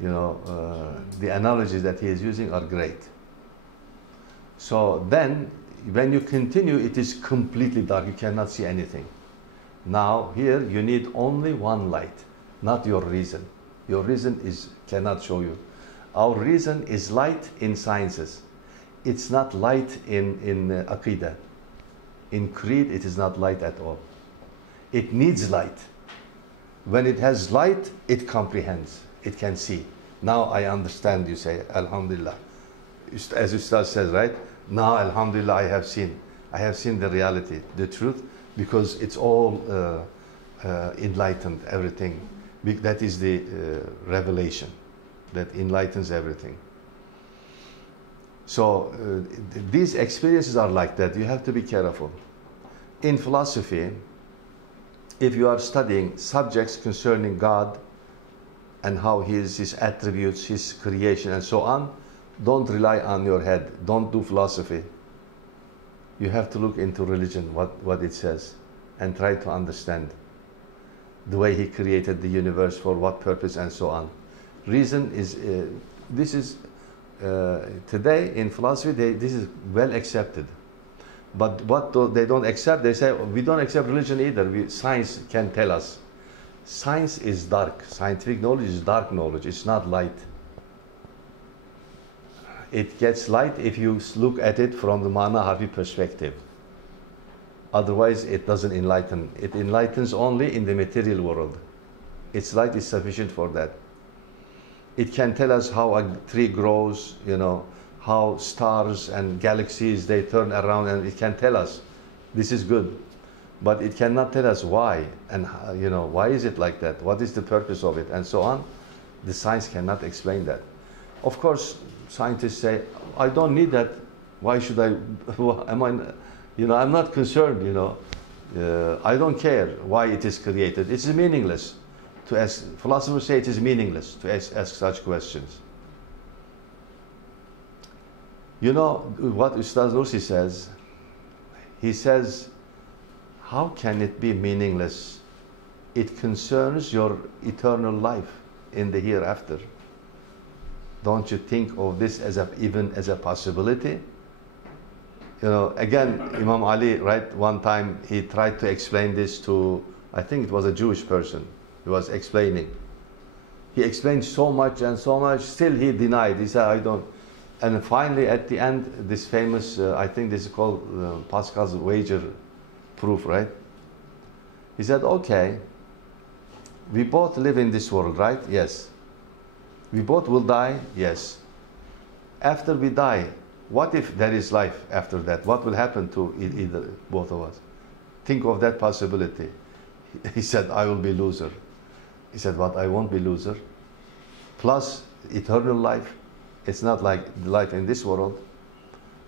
You know, the analogies that he is using are great. So then, when you continue, it is completely dark. You cannot see anything. Now, here, you need only one light, not your reason. Your reason cannot show you. Our reason is light in sciences. It's not light in Aqidah. In Creed, it is not light at all. It needs light. When it has light, it comprehends. It can see. Now I understand, you say, Alhamdulillah. As Ustaz says, right? Now, Alhamdulillah, I have seen. I have seen the reality, the truth, because it's all enlightened, everything. That is the revelation that enlightens everything. So these experiences are like that. You have to be careful. In philosophy, if you are studying subjects concerning God and how his attributes, his creation and so on, don't rely on your head. Don't do philosophy. You have to look into religion, what it says, and try to understand the way he created the universe, for what purpose and so on. Reason is, this is, today in philosophy, this is well accepted. But what they don't accept, they say, we don't accept religion either. Science can tell us. Science is dark. Scientific knowledge is dark knowledge. It's not light. It gets light if you look at it from the Mana Harfi perspective. Otherwise, it doesn't enlighten. It enlightens only in the material world. Its light is sufficient for that. It can tell us how a tree grows, you know, how stars and galaxies, they turn around, and it can tell us. This is good. But it cannot tell us why, and you know, why is it like that? What is the purpose of it, and so on. The science cannot explain that. Of course, scientists say, I don't need that. Why should I, you know, I'm not concerned, you know. I don't care why it is created. It's meaningless to ask. Philosophers say it is meaningless to ask such questions. You know what Ustaz Nursi says? He says, how can it be meaningless? It concerns your eternal life in the hereafter. Don't you think of this as even as a possibility? You know, again, Imam Ali, right, one time he tried to explain this to, I think it was a Jewish person. He was explaining. He explained so much and so much, still he denied. He said, I don't. And finally, at the end, this famous, I think this is called Pascal's wager proof, right? He said, okay, we both live in this world, right? Yes. We both will die? Yes. After we die, what if there is life after that? What will happen to either, both of us? Think of that possibility. He said, I will be loser. He said, what, I won't be loser? Plus eternal life. It's not like life in this world.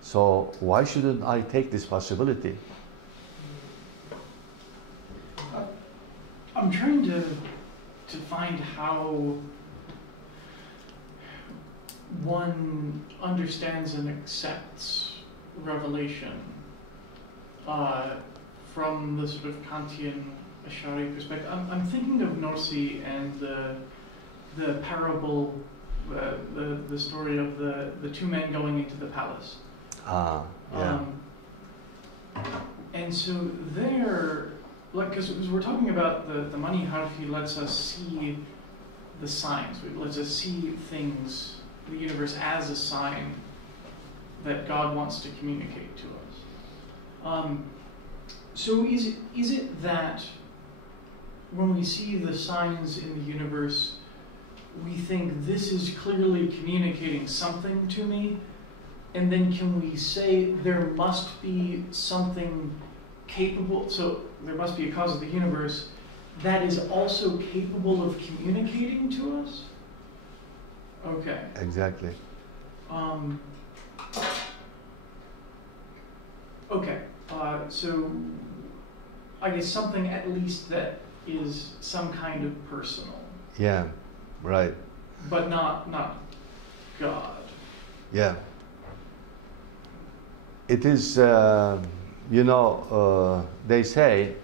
So why shouldn't I take this possibility? I'm trying to find how one understands and accepts revelation from the sort of Kantian Ash'ari perspective. I'm thinking of Nursi and the parable, the story of the two men going into the palace. Yeah. And so there, like, because we're talking about the Mani Harfi lets us see the signs. It lets us see things, the universe as a sign that God wants to communicate to us. So is it that when we see the signs in the universe, we think this is clearly communicating something to me, and then can we say there must be something capable, so there must be a cause of the universe that is also capable of communicating to us? Okay. Exactly. Okay. So I guess something at least that is some kind of personal. Yeah, right. But not God. Yeah. It is, You know, they say,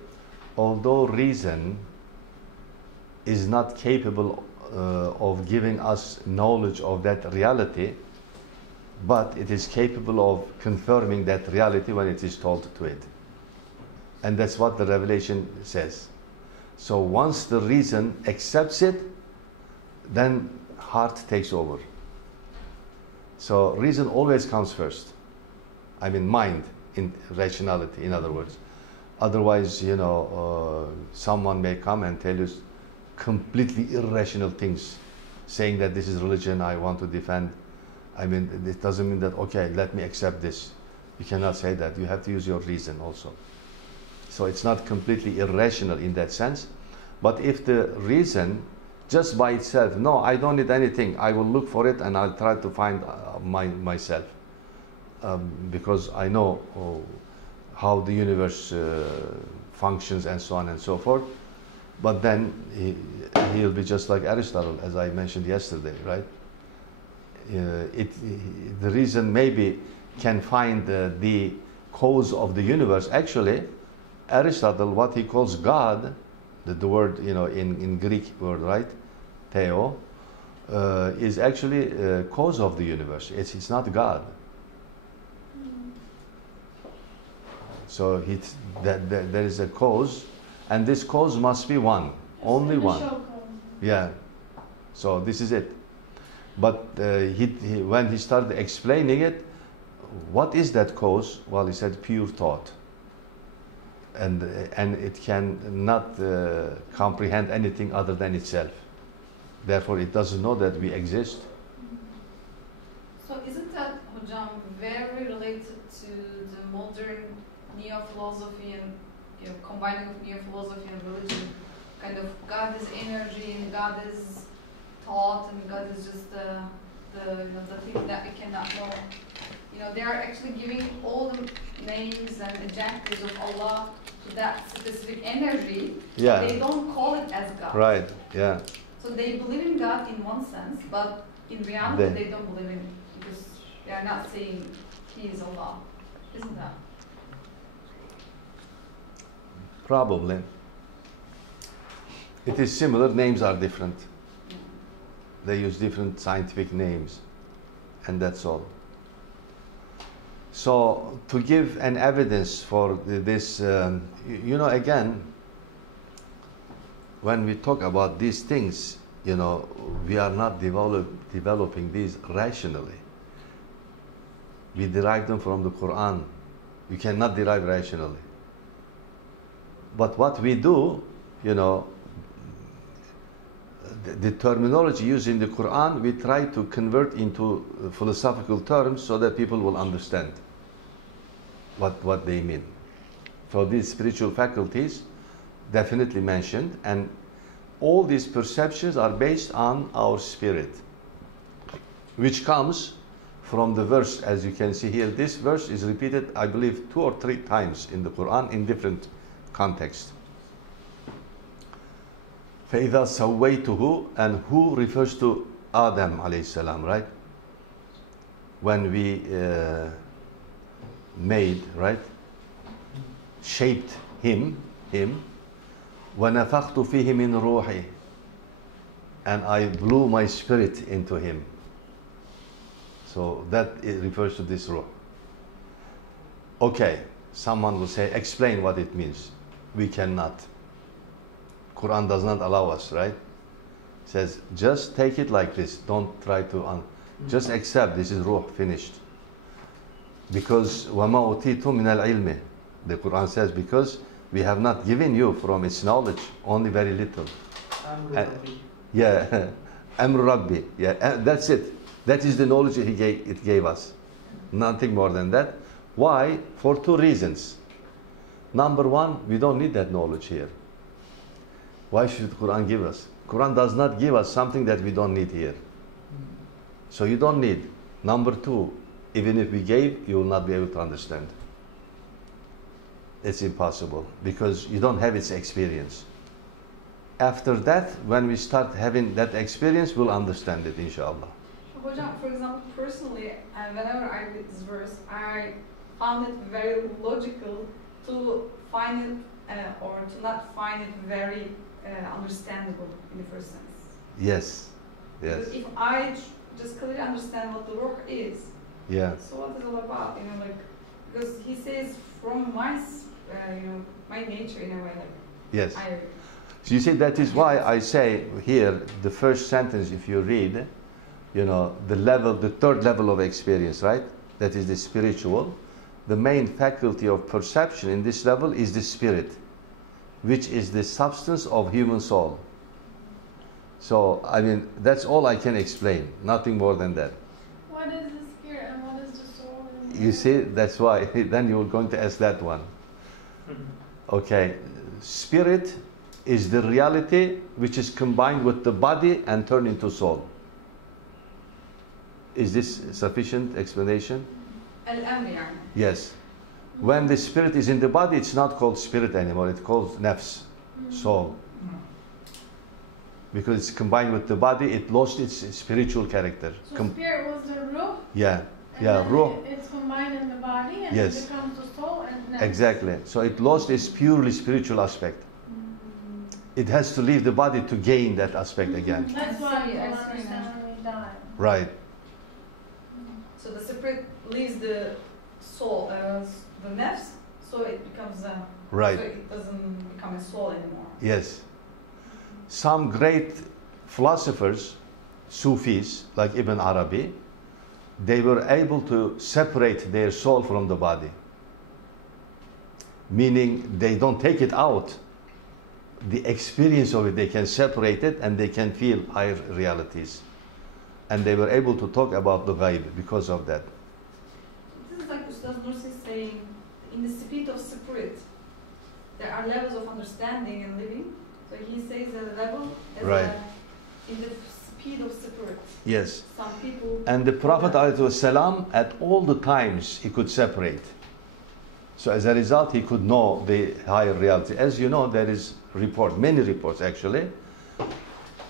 although reason is not capable of giving us knowledge of that reality, but it is capable of confirming that reality when it is told to it. And that's what the revelation says. So once the reason accepts it, then heart takes over. So reason always comes first. I mean mind, in rationality, in other words. Otherwise, you know, someone may come and tell you completely irrational things, saying that this is religion I want to defend. I mean, it doesn't mean that, okay, let me accept this. You cannot say that. You have to use your reason also. So it's not completely irrational in that sense. But if the reason just by itself, no, I don't need anything, I will look for it and I'll try to find myself. Because I know how the universe functions and so on and so forth. But then he'll be just like Aristotle, as I mentioned yesterday, right? The reason maybe can find the cause of the universe. Actually, Aristotle, what he calls God, the word, you know, in Greek word, right? Theo, is actually cause of the universe. It's not God. So there is a cause, and this cause must be one, only one. Yeah. So this is it. But when he started explaining it, what is that cause? Well, he said pure thought. And it can not comprehend anything other than itself. Therefore, it doesn't know that we exist. So isn't that, Hocam, very related to the modern neo-philosophy and, you know, combining with neo-philosophy and religion? Kind of God is energy and God is thought and God is just the thing that we cannot know. You know, they are actually giving all the names and adjectives of Allah to that specific energy. Yeah. They don't call it as God. Right. Yeah. So they believe in God in one sense, but in reality they don't believe in it because they are not saying He is Allah. Isn't that? Probably. It is similar, names are different. They use different scientific names, and that's all. So, to give an evidence for this, you know, again, when we talk about these things, you know, we are not developing these rationally. We derive them from the Quran. You cannot derive rationally. But what we do, you know, the terminology used in the Quran, we try to convert into philosophical terms so that people will understand what they mean. So these spiritual faculties definitely mentioned, and all these perceptions are based on our spirit, which comes from the verse, as you can see here. This verse is repeated, I believe, 2 or 3 times in the Quran in different contexts. فَإِذَا سَوَّيْتُهُ, and who refers to Adam alayhi salam, right? When we made, right? Shaped him, وَنَفَخْتُ فِيهِ مِنْ رُوحِي, and I blew my spirit into him. So that it refers to this ruh. Okay, someone will say, explain what it means. We cannot. Quran does not allow us, right? It says, just take it like this. Don't try to, just accept this is ruh, finished. Because وَمَا أُوتِيتُم مِنَ الْعِلْمِ, the Quran says, because we have not given you from its knowledge only very little. Yeah, Amr Rabbi. Yeah, that's it. That is the knowledge it gave us. Nothing more than that. Why? For 2 reasons. Number 1, we don't need that knowledge here. Why should the Quran give us? Quran does not give us something that we don't need here. So you don't need. Number 2, even if we gave, you will not be able to understand. It's impossible because you don't have its experience. After that, when we start having that experience, we'll understand it, inshallah. Hocam, for example, personally, whenever I read this verse, I found it very logical to find it or to not find it very understandable in the first sense. Yes. Yes. Because if I just clearly understand what the ruh is, Yeah. so what is it all about? You know, like, because he says from my, my nature in a way, like. Yes. I, So you see, that is why I say here, the first sentence, if you read, the third level of experience, right? That is the spiritual. The main faculty of perception in this level is the spirit, which is the substance of human soul. So, I mean, that's all I can explain, nothing more than that. What is the spirit and what is the soul? You see, that's why, then you're going to ask that one. Okay, spirit is the reality which is combined with the body and turned into soul. Is this sufficient explanation? Al-amr yani. Yes. When the spirit is in the body, it's not called spirit anymore, it's called nafs, soul. Because it's combined with the body, it lost its spiritual character. So spirit was the ruh? Yeah, And yeah, then ruh. It's combined in the body and Yes. it becomes the soul and nafs. Exactly. So it lost its purely spiritual aspect. It has to leave the body to gain that aspect again. That's why I you see, I don't see understand now. when we die. Right. So the spirit leaves the soul, the nafs, so it becomes Right. so it doesn't become a soul anymore. Yes. Some great philosophers, Sufis, like Ibn Arabi, they were able to separate their soul from the body. Meaning they don't take it out. The experience of it, they can separate it and they can feel higher realities. And they were able to talk about the ghaib because of that. This is like Ustaz Nursi saying, in the speed of spirit, there are levels of understanding and living. So he says a level as Right. in the speed of spirit. Yes. Some people. And the Prophet ﷺ, at all the times, he could separate. So as a result, he could know the higher reality. As you know, there is many reports actually.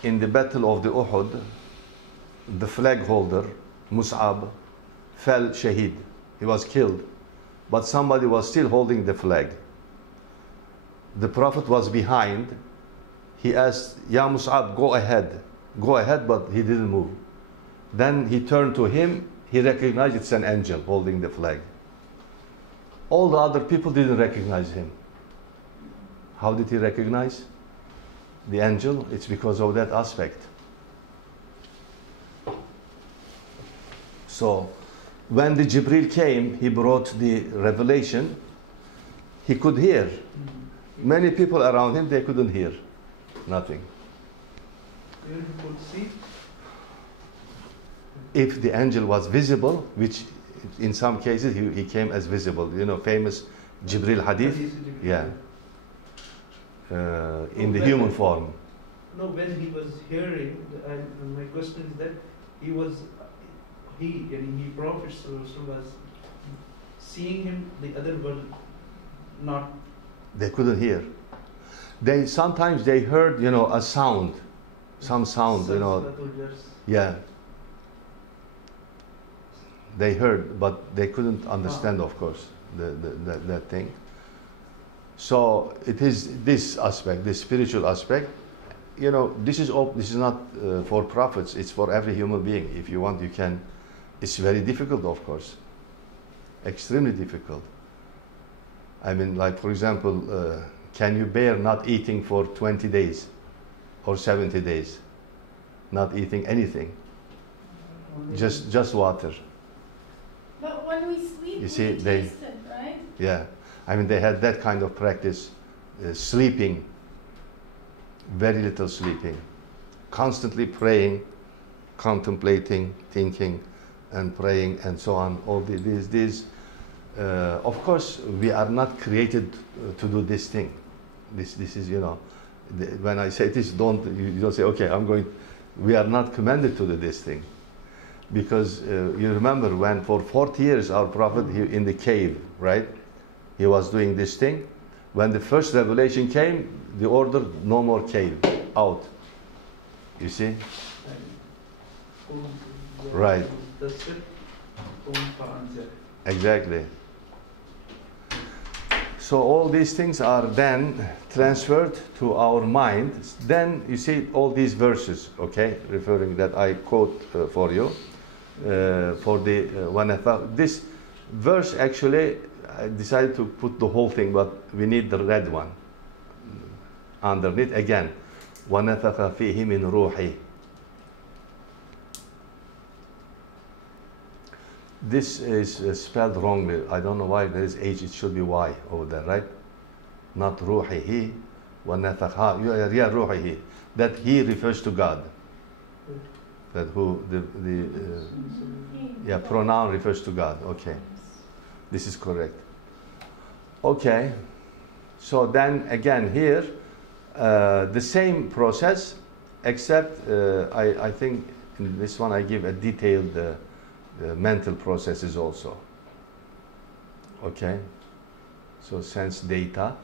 In the Battle of the Uhud, the flag holder, Mus'ab, fell shaheed. He was killed. But somebody was still holding the flag. The Prophet was behind. He asked, Ya Mus'ab, go ahead. Go ahead, but he didn't move. Then he turned to him. He recognized it's an angel holding the flag. All the other people didn't recognize him. How did he recognize the angel? It's because of that aspect. So, when the Jibril came, he brought the revelation. He could hear. Many people around him, they couldn't hear. Nothing. Even he could see. If the angel was visible, which in some cases he came as visible, famous Jibril hadith, yeah, in the human form. No, when he was hearing, and my question is that he Prophet was seeing him, the other were not. They couldn't hear. Sometimes they heard, a sound, some sound, yeah. They heard, but they couldn't understand, of course, that thing. So it is this aspect, this spiritual aspect. This is not for prophets. It's for every human being. If you want, you can. It's very difficult, of course. Extremely difficult. I mean, like for example, can you bear not eating for 20 days or 70 days? Not eating anything, just water. But when we sleep, You see, we they- taste it, right? Yeah, I mean they had that kind of practice, sleeping, very little sleeping, constantly praying, contemplating, thinking, and praying, and so on. All these. Of course, we are not created to do this thing. This is, when I say this, you don't say, okay, I'm going. We are not commanded to do this thing. Because you remember when for 40 years our Prophet in the cave, right? He was doing this thing. When the first revelation came, the order, no more cave, out. You see? Right. Exactly. So all these things are then transferred to our mind. Then you see all these verses, okay, referring that I quote for you, for the this verse actually, I decided to put the whole thing, but we need the red one underneath again. وَنَفَخَ فِيهِ مِنْ رُوحِهِ. This is spelled wrongly. I don't know why there is H. It should be Y over there, right? Not ruhihi. وَنَفَخَ. Yeah, ruhihi. That he refers to God. That who the pronoun refers to God. Okay, this is correct. Okay, so then again here the same process, except I think in this one I give a detailed mental processes also. Okay, so sense data.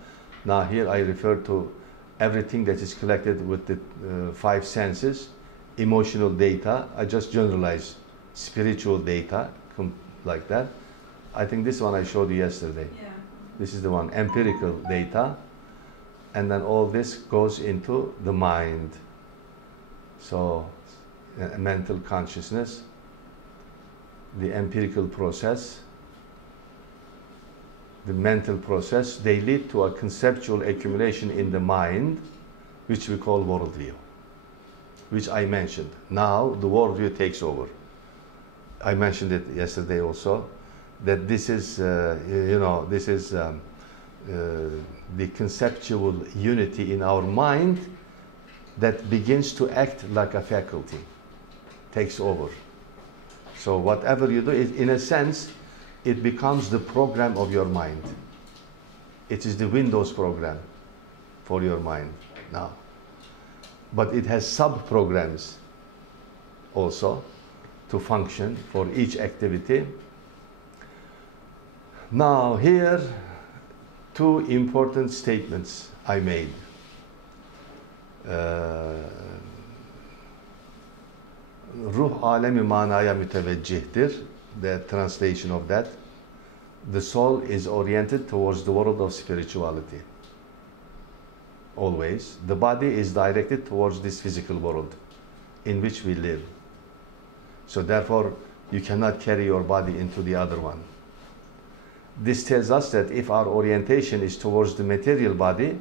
Now here I refer to everything that is collected with the five senses. Emotional data, I just generalize spiritual data, like that. I think this one I showed you yesterday. Yeah. This is the one, empirical data. And then all this goes into the mind. So, mental consciousness, the empirical process, the mental process, they lead to a conceptual accumulation in the mind, which we call worldview, which I mentioned. Now the worldview takes over. I mentioned it yesterday also, that this is, this is the conceptual unity in our mind that begins to act like a faculty, takes over. So whatever you do, in a sense, it becomes the program of your mind. It is the Windows program for your mind now. But it has sub-programs also to function for each activity. Now here, two important statements I made. Ruh alemi manaya müteveccihtir, the translation of that. The soul is oriented towards the world of spirituality. Always. The body is directed towards this physical world in which we live. So therefore, you cannot carry your body into the other one. This tells us that if our orientation is towards the material body,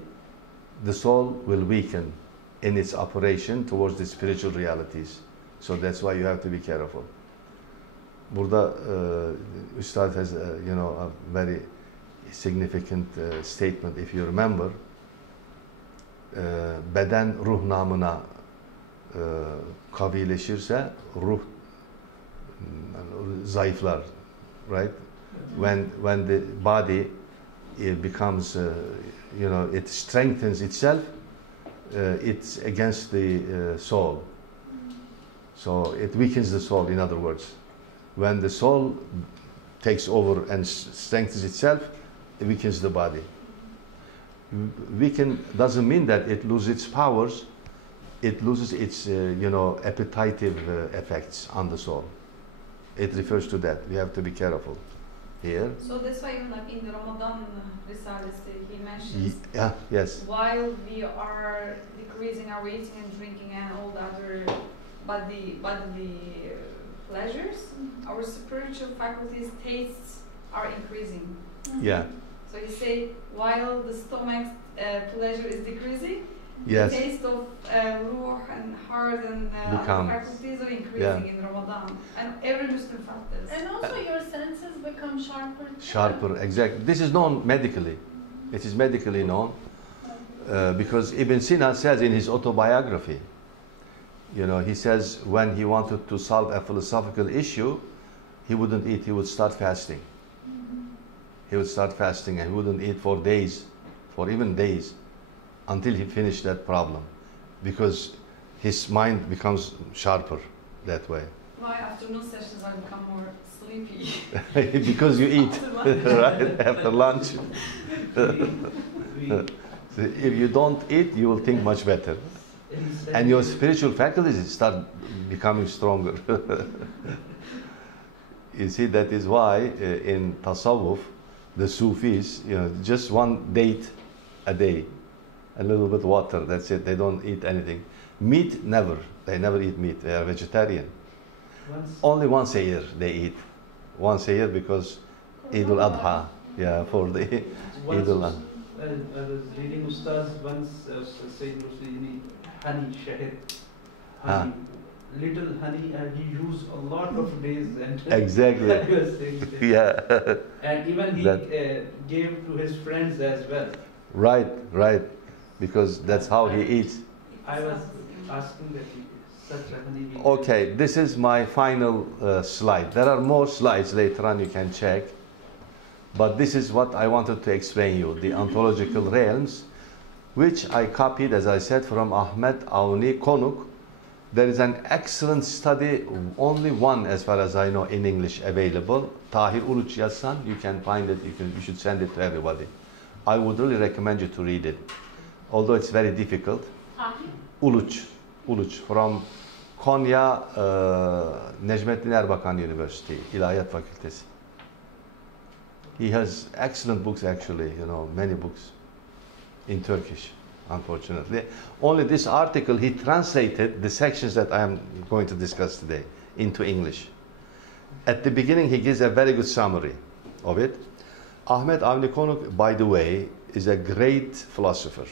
the soul will weaken in its operation towards the spiritual realities. So that's why you have to be careful. Burada Ustad has a very significant statement, if you remember. Beden ruh namına kavileşirse ruh zayıflar, right? When the body becomes, it strengthens itself, it's against the soul. So it weakens the soul, in other words. When the soul takes over and strengthens itself, it weakens the body. Weaken doesn't mean that it loses its powers. It loses its, appetitive effects on the soul. It refers to that. We have to be careful here. So that's why even like in the Ramadan Risalesi, he mentions, yes. while we are decreasing our eating and drinking and all the other bodily pleasures, our spiritual faculties, tastes are increasing. Yeah. So you say, while the stomach's pleasure is decreasing, Yes. the taste of ruh and heart and other faculties are increasing in Ramadan. And every Muslim felt this. And also your senses become sharper. Sharper, exactly. This is known medically. It is medically known. Because Ibn Sina says in his autobiography, he says when he wanted to solve a philosophical issue, he wouldn't eat, he would start fasting. He would start fasting and he wouldn't eat for days, for even days, until he finished that problem. Because his mind becomes sharper that way. Why afternoon sessions I become more sleepy? Because you eat, right, after lunch. So if you don't eat, you will think much better. And your spiritual faculties start becoming stronger. You see, that is why in Tasawwuf, the Sufis, just one date a day, a little bit water, that's it. They don't eat anything. Meat, never. They never eat meat. They are vegetarian. Only once a year they eat. Once a year because Eid al-Adha. Yeah, for the Eid al-Adha. I was reading Ustaz once saying honey, shahid, honey, little honey, and he used a lot of days. And exactly. I was saying that. Yeah. And even he gave to his friends as well. Right, right. Because that's how he eats. I was asking that such a honey. Okay, this is my final slide. There are more slides later on you can check. But this is what I wanted to explain you, the ontological realms, which I copied, as I said, from Ahmet Avni Konuk. There is an excellent study, only one as far as I know in English available. Tahir Uluç yazsan, you can find it, you should send it to everybody. I would really recommend you to read it, although it's very difficult. Uluç from Konya Necmettin Erbakan University, İlahiyat Fakültesi. He has excellent books actually, many books in Turkish, unfortunately. Only this article, he translated the sections that I am going to discuss today into English. At the beginning, he gives a very good summary of it. Ahmet Avni Konuk, by the way, is a great philosopher.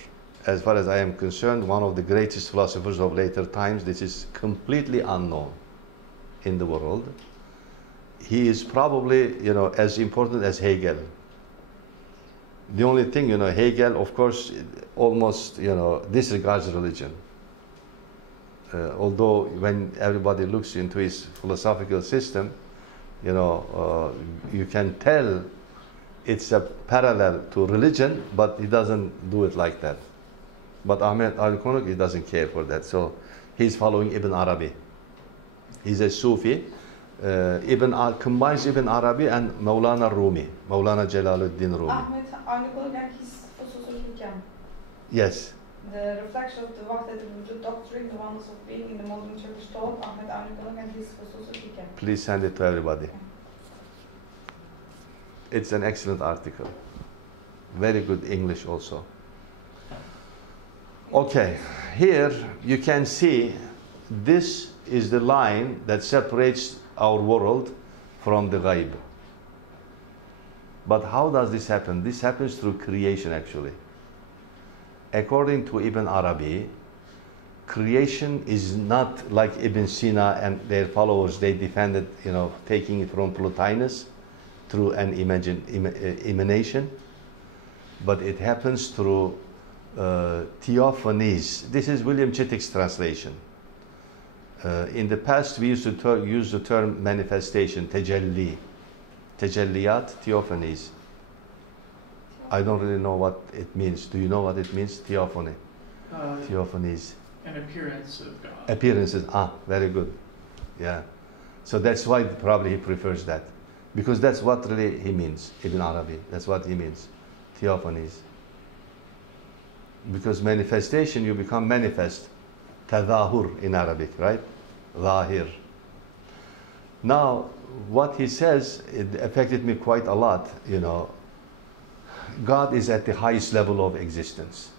As far as I am concerned, one of the greatest philosophers of later times. This is completely unknown in the world. He is probably, as important as Hegel. The only thing, Hegel, of course, almost, disregards religion. Although when everybody looks into his philosophical system, you can tell it's a parallel to religion, but he doesn't do it like that. But Ahmet Avni Konuk, he doesn't care for that. So he's following Ibn Arabi. He's a Sufi. Combines Ibn Arabi and Mevlana Rumi, Mevlana Jalaluddin Rumi. Ahmet Avni Konuk and his philosophy. Yes. The reflection of the Wahdat al-Wujud doctrine, the oneness of being in the modern Turkish thought, Ahmet Avni Konuk and his philosophy. Please send it to everybody. It's an excellent article. Very good English also. Okay, here you can see this is the line that separates our world from the ghaib. But how does this happen? This happens through creation actually. According to Ibn Arabi, creation is not like Ibn Sina and their followers. They defended, taking it from Plotinus through an emanation. But it happens through theophanies. This is William Chittick's translation. In the past, we used to use the term manifestation, tejalli. Tajalliyat, theophanies. I don't really know what it means. Do you know what it means? Theophany. Theophanies. An appearance of God. Appearances. Very good. Yeah. So that's why probably he prefers that. Because that's what really he means, Ibn Arabi. That's what he means. Theophanies. Because manifestation, you become manifest. Tadahur in Arabic, right? Zahir. Now, what he says, it affected me quite a lot, God is at the highest level of existence.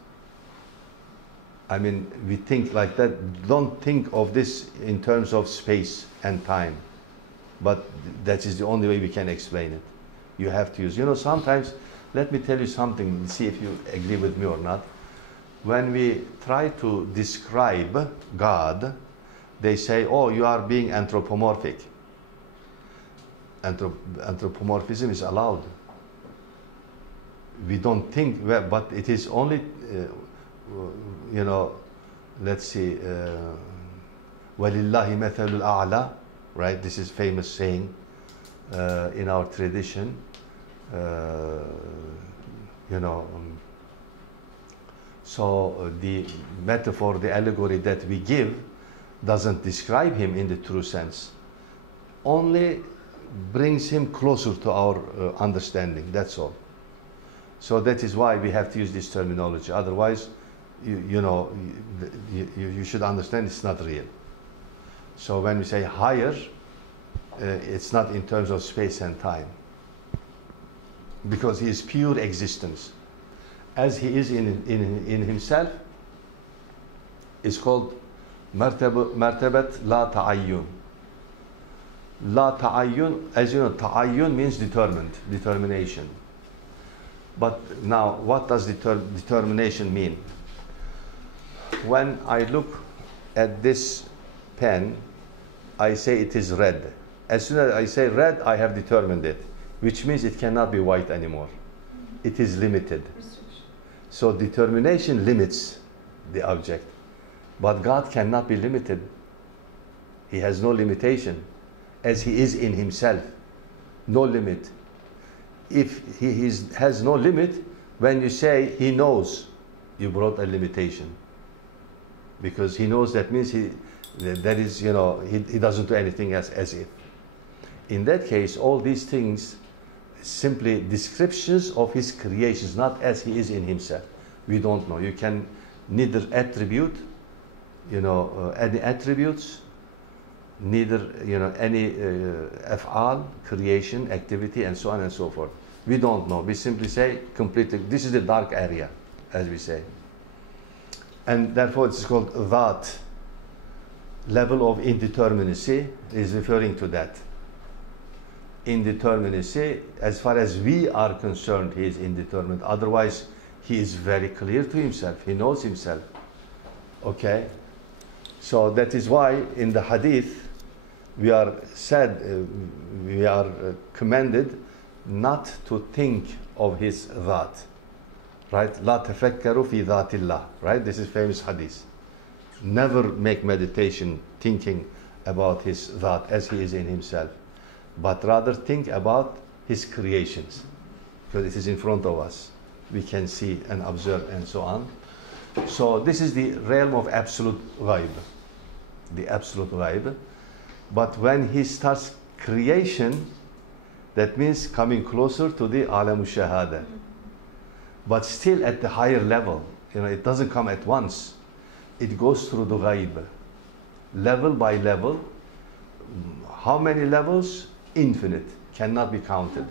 I mean, we think like that. Don't think of this in terms of space and time. But that is the only way we can explain it. You have to use, sometimes, let me tell you something, see if you agree with me or not. When we try to describe God, they say, oh, you are being anthropomorphic. Anthropomorphism is allowed. We don't think, but it is only, let's see, وَلِلَّهِ مَثَلُ الْأَعْلَى, right? This is famous saying in our tradition. So the metaphor, the allegory that we give doesn't describe him in the true sense. Only brings him closer to our understanding, that's all. So that is why we have to use this terminology. Otherwise, you should understand it's not real. So when we say higher, it's not in terms of space and time. because he is pure existence. As he is in himself, is called martabat la ta'ayyun. La ta'ayyun, as you know, ta'ayyun means determined, determination. But now, what does determination mean? When I look at this pen, I say it is red. As soon as I say red, I have determined it, which means it cannot be white anymore. It is limited. So determination limits the object. But God cannot be limited. He has no limitation, as he is in himself. No limit. If he has no limit, when you say he knows, you brought a limitation. Because he knows, that means he doesn't do anything as if. In that case, all these things simply descriptions of his creations, not as he is in himself. We don't know. You can neither attribute, any attributes, neither, any af'al, creation, activity, and so on and so forth. We don't know. We simply say completely, this is the dark area, as we say. And therefore it's called that. Level of indeterminacy is referring to that. Indeterminacy, as far as we are concerned, he is indeterminate. Otherwise, he is very clear to himself. He knows himself. Okay? So that is why in the hadith, we are commanded not to think of his dhat. Right? La tafakkaru fi dhatillah. Right? This is famous hadith. Never make meditation thinking about his dhat as he is in himself, but rather think about his creations, because it is in front of us. We can see and observe and so on. So this is the realm of absolute ghaib, the absolute ghaib. But when he starts creation, that means coming closer to the alam shahada, but still at the higher level. It doesn't come at once. It goes through the ghaib, level by level. How many levels? Infinite, cannot be counted.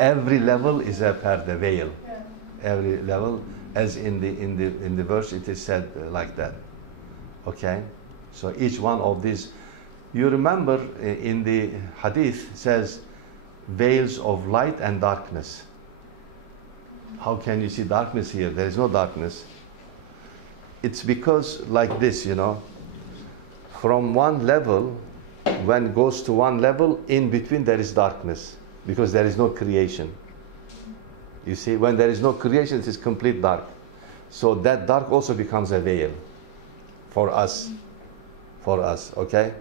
Every level is a perde, veil. Yeah. Every level, as in the verse, it is said like that. Okay, so each one of these, you remember in the hadith says veils of light and darkness. How can you see darkness here? There is no darkness. It's because like this, from one level, when it goes to one level, in between there is darkness, because there is no creation. You see, when there is no creation, it is complete dark. So that dark also becomes a veil for us. Okay?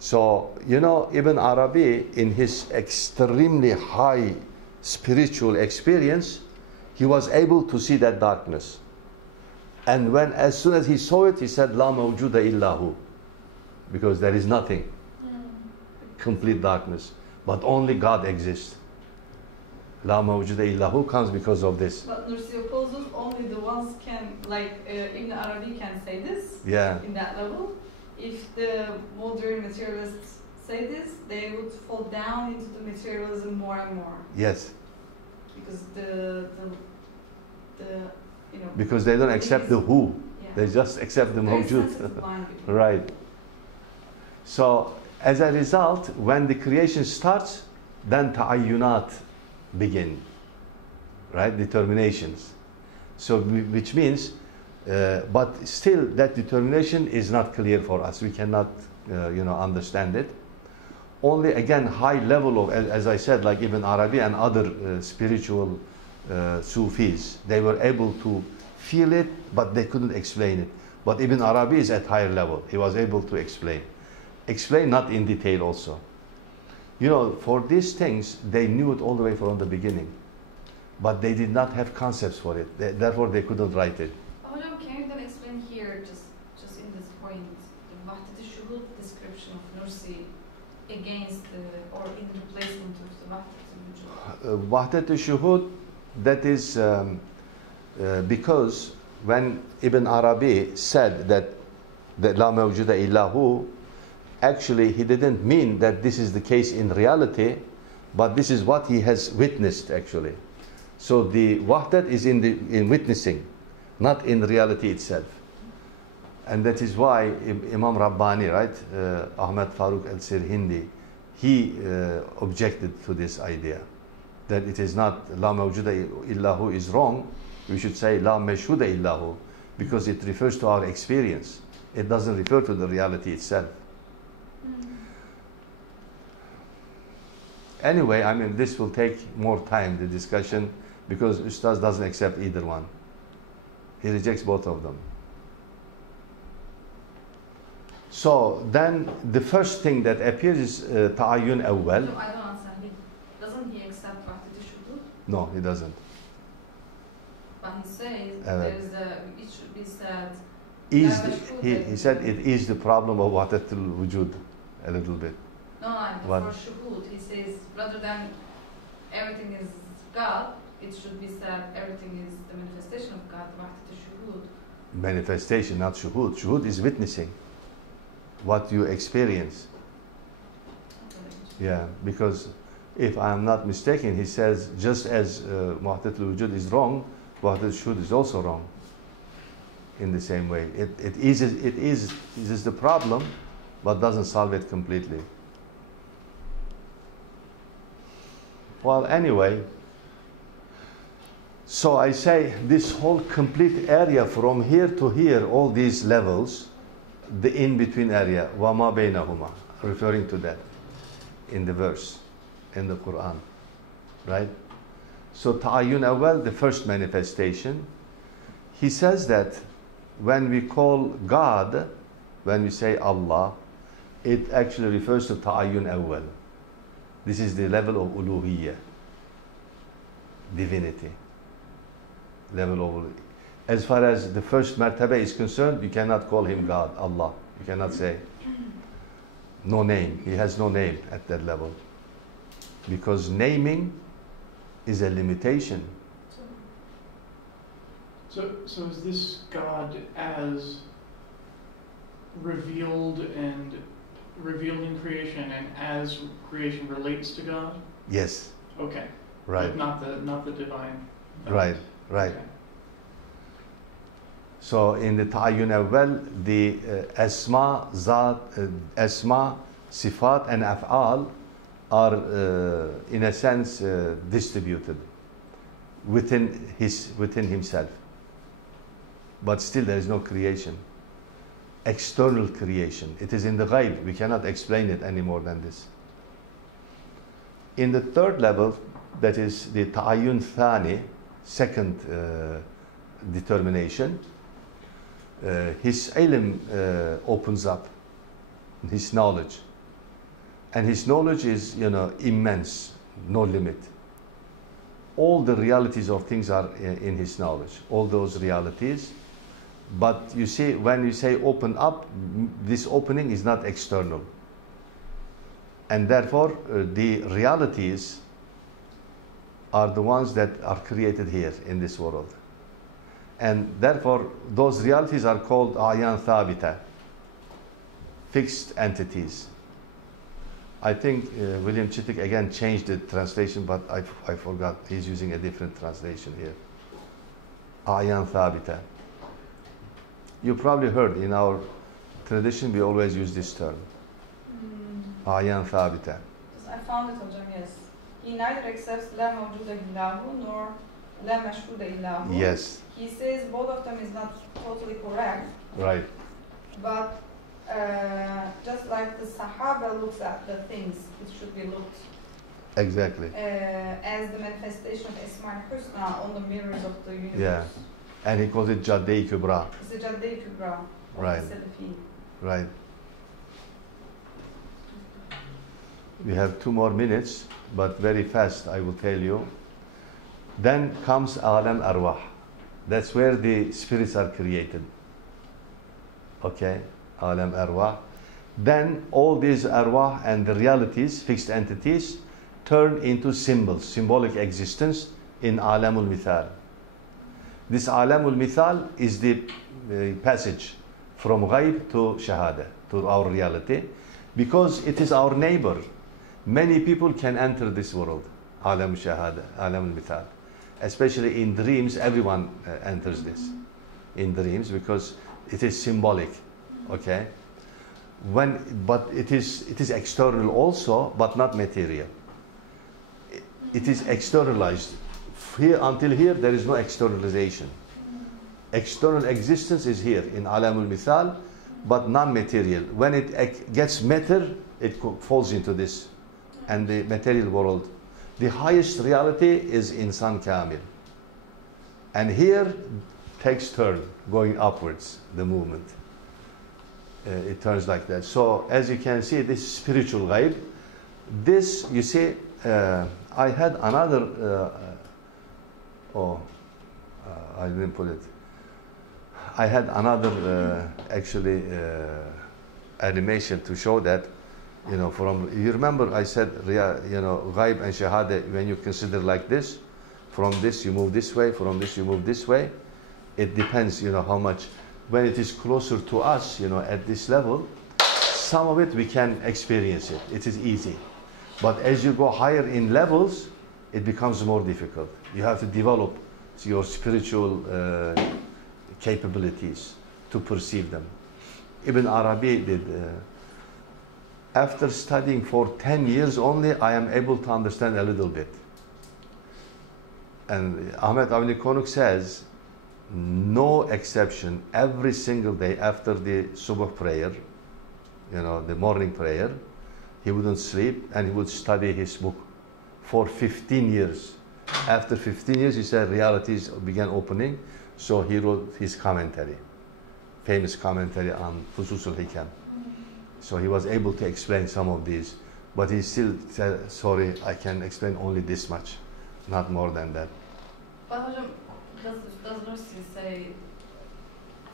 So, Ibn Arabi, in his extremely high spiritual experience, he was able to see that darkness. And as soon as he saw it, he said, La mawjuda illahu, because there is nothing. Complete darkness. But only God exists. La mawjuda illahu comes because of this. But Nursi opposes only the ones can, like Ibn Arabi can say this, Yeah. in that level. If the modern materialists say this, they would fall down into the materialism more and more. Yes. Because Because they don't accept the who. Yeah. They just accept the Very mawjud. sensitive blind people. Right. So, as a result, when the creation starts, then ta'ayyunat begin. Right? Determinations. So, which means, but still that determination is not clear for us. We cannot, understand it. Only, again, high level of, as I said, like Ibn Arabi and other spiritual Sufis, they were able to feel it, but they couldn't explain it. But Ibn Arabi is at higher level. He was able to explain. Explain not in detail also. For these things, they knew it all the way from the beginning. But they did not have concepts for it. Therefore, they couldn't write it. Oh no, can you then explain here, just in this point, the Wahdat al-Shuhud description of Nursi against or in replacement of the Wahdat al-Wujud? Wahdat al-Shuhud, that is because when Ibn Arabi said that La mawjuda illahu, actually he didn't mean that this is the case in reality, but this is what he has witnessed actually. So the wahdat is in witnessing, not in reality itself. And that is why Imam Rabbani, right, Ahmad Farooq al-Sirhindi, he objected to this idea that it is not La mawjuda illahu is wrong. We should say La mashhuda illahu, because it refers to our experience. It doesn't refer to the reality itself. Anyway, I mean, this will take more time, the discussion, because Ustaz doesn't accept either one. He rejects both of them. So then the first thing that appears is ta'ayyun awwal. No, I don't understand. Doesn't he accept wahdat al-shuhud? No, he doesn't. But he says it should be said. He said it is the problem of wahdat al-wujud a little bit. No, What? for shuhud, he says rather than everything is God, it should be said everything is the manifestation of God, wahdat al-shuhud. Manifestation, not shuhud. Shuhud is witnessing what you experience. Yeah, because if I am not mistaken, he says just as wahdat al-wujud is wrong, wahdat al-shuhud is also wrong. In the same way, it is the problem, but doesn't solve it completely. Well, anyway, so I say this whole complete area from here to here, all these levels, the in-between area, وَمَا بَيْنَهُمَا, referring to that in the verse, in the Quran, right? So ta'ayyun awwal, the first manifestation, he says that when we call God, when we say Allah, it actually refers to ta'ayyun awwal. This is the level of uluhiyyah, divinity, level of uluhiyyah. As far as the first martaba is concerned, you cannot call him God, Allah. You cannot say no name. He has no name at that level. Because naming is a limitation. So is this God as revealed in creation and as creation relates to God? Yes. Okay. Right. But not the divine. Right. Right. Okay. So in the ta'ayyun awwal, the asma, sifat and af'al are in a sense distributed within himself. But still there is no creation. External creation. It is in the ghaib. We cannot explain it any more than this. In the third level, that is the ta'ayyun thani, second determination, his ilm opens up, his knowledge. And his knowledge is, immense, no limit. All the realities of things are in his knowledge, all those realities. But you see, when you say open up, this opening is not external. And therefore, the realities are the ones that are created here in this world. And therefore, those realities are called ayan thabita, fixed entities. I think William Chittick again changed the translation, but I forgot. He's using a different translation here. Ayan thabita. You probably heard in our tradition we always use this term. Ayan thabita. I found it, hocam, yes. He neither accepts la mawjuda illahu nor la mashhuda illahu. Yes. He says both of them is not totally correct. Right. But just like the Sahaba looks at the things, it should be looked Exactly. As the manifestation of Ismail Husna on the mirrors of the universe. Yeah. And he calls it Jadde-i Kubra. It's the Jadde-i Kubra of Right. the Salafi. Right. We have 2 more minutes, but very fast I will tell you. Then comes Alam Arwah. That's where the spirits are created. Okay? Alam Arwah. Then all these Arwah and the realities, fixed entities, turn into symbols, symbolic existence in Alamul Mithal. This Alamul Mithal is the passage from Ghaib to Shahada, to our reality, because it is our neighbor. Many people can enter this world, alam shahada, alam al-mithal. Especially in dreams, everyone enters this. In dreams, because it is symbolic, okay? But it is external also, but not material. It is externalized. Here until here, there is no externalization. External existence is here in alam al-mithal, but non-material. When it gets matter, it falls into this, and the material world. The highest reality is insan kamil. And here takes turn, going upwards, the movement. It turns like that. So as you can see, this spiritual ghaib. This, you see, I had another, I didn't put it. I had another, actually, animation to show that, you know, you remember I said, you know, ghaib and shahada, when you consider like this, from this you move this way, from this you move this way. It depends, you know, how much. When it is closer to us, you know, at this level, some of it we can experience it. It is easy. But as you go higher in levels, it becomes more difficult. You have to develop your spiritual capabilities to perceive them. Ibn Arabi did. After studying for 10 years only, I am able to understand a little bit. And Ahmet Avni Konuk says, no exception, every single day after the subuh prayer, you know, the morning prayer, he wouldn't sleep and he would study his book for 15 years. After 15 years, he said realities began opening, so he wrote his commentary, famous commentary on Fusus al-Hikam. So he was able to explain some of these, but he still said, sorry, I can explain only this much, not more than that. But Hocam, does Nursi say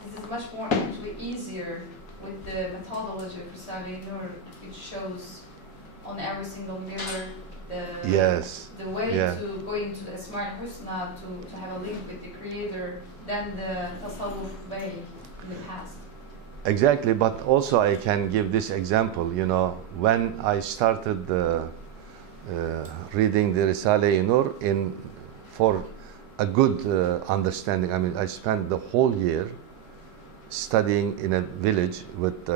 this is much more actually easier with the methodology of Risale-i Nur, which shows on every single mirror the way to go into Asma al-Husna, to have a link with the Creator, than the Tasawwuf way in the past? Exactly, but also I can give this example. You know, when I started reading the Risale-i Nur for a good understanding, I mean, I spent the whole year studying in a village with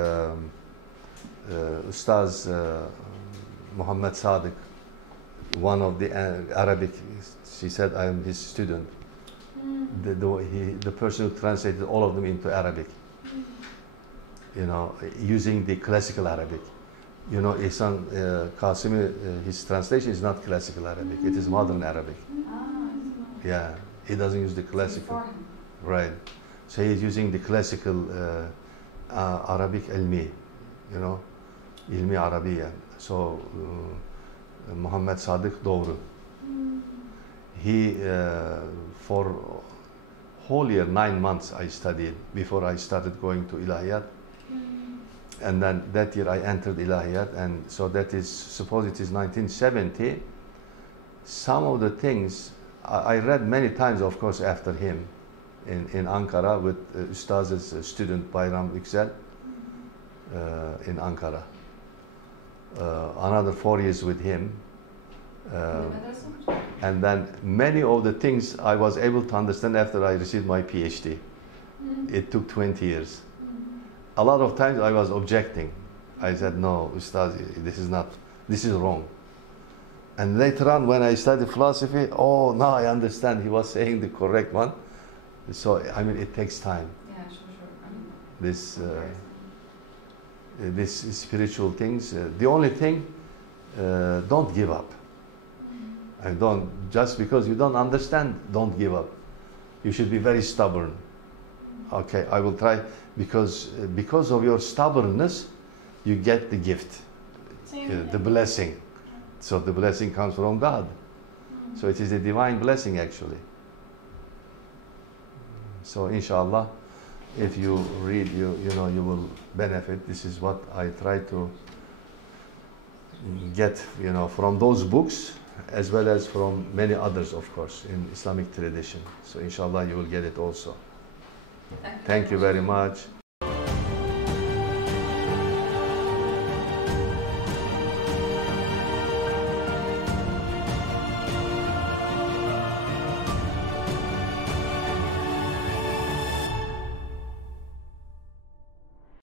Ustaz Muhammad Sadiq, one of the Arabic. She said I am his student. The person who translated all of them into Arabic. You know, using the classical Arabic. You know, Ihsan Qasimi, his translation is not classical Arabic. It is modern Arabic. Yeah, he doesn't use the classical. Right. So he's using the classical Arabic ilmi, you know, ilmi Arabiya. So Muhammad Sadiq Doğru. He, for whole year, 9 months I studied before I started going to Ilahiyat. And then that year I entered Ilahiyat, and so that is, suppose it is 1970, some of the things, I read many times, of course, after him in Ankara with Ustaz's student Bayram Yüksel in Ankara. Another 4 years with him. And then many of the things I was able to understand after I received my PhD. It took 20 years. A lot of times I was objecting. I said, no, Ustaz, this is wrong. And later on, when I studied philosophy, oh, now I understand he was saying the correct one. So, I mean, it takes time. Yeah, sure. This spiritual things. The only thing, don't give up. And just because you don't understand, don't give up. You should be very stubborn. Okay, I will try, because of your stubbornness, you get the gift, the blessing. So the blessing comes from God. So it is a divine blessing, actually. So inshallah, if you read, you know, you will benefit. This is what I try to get, you know, from those books, as well as from many others, of course, in Islamic tradition. So inshallah, you will get it also. Thank you very much.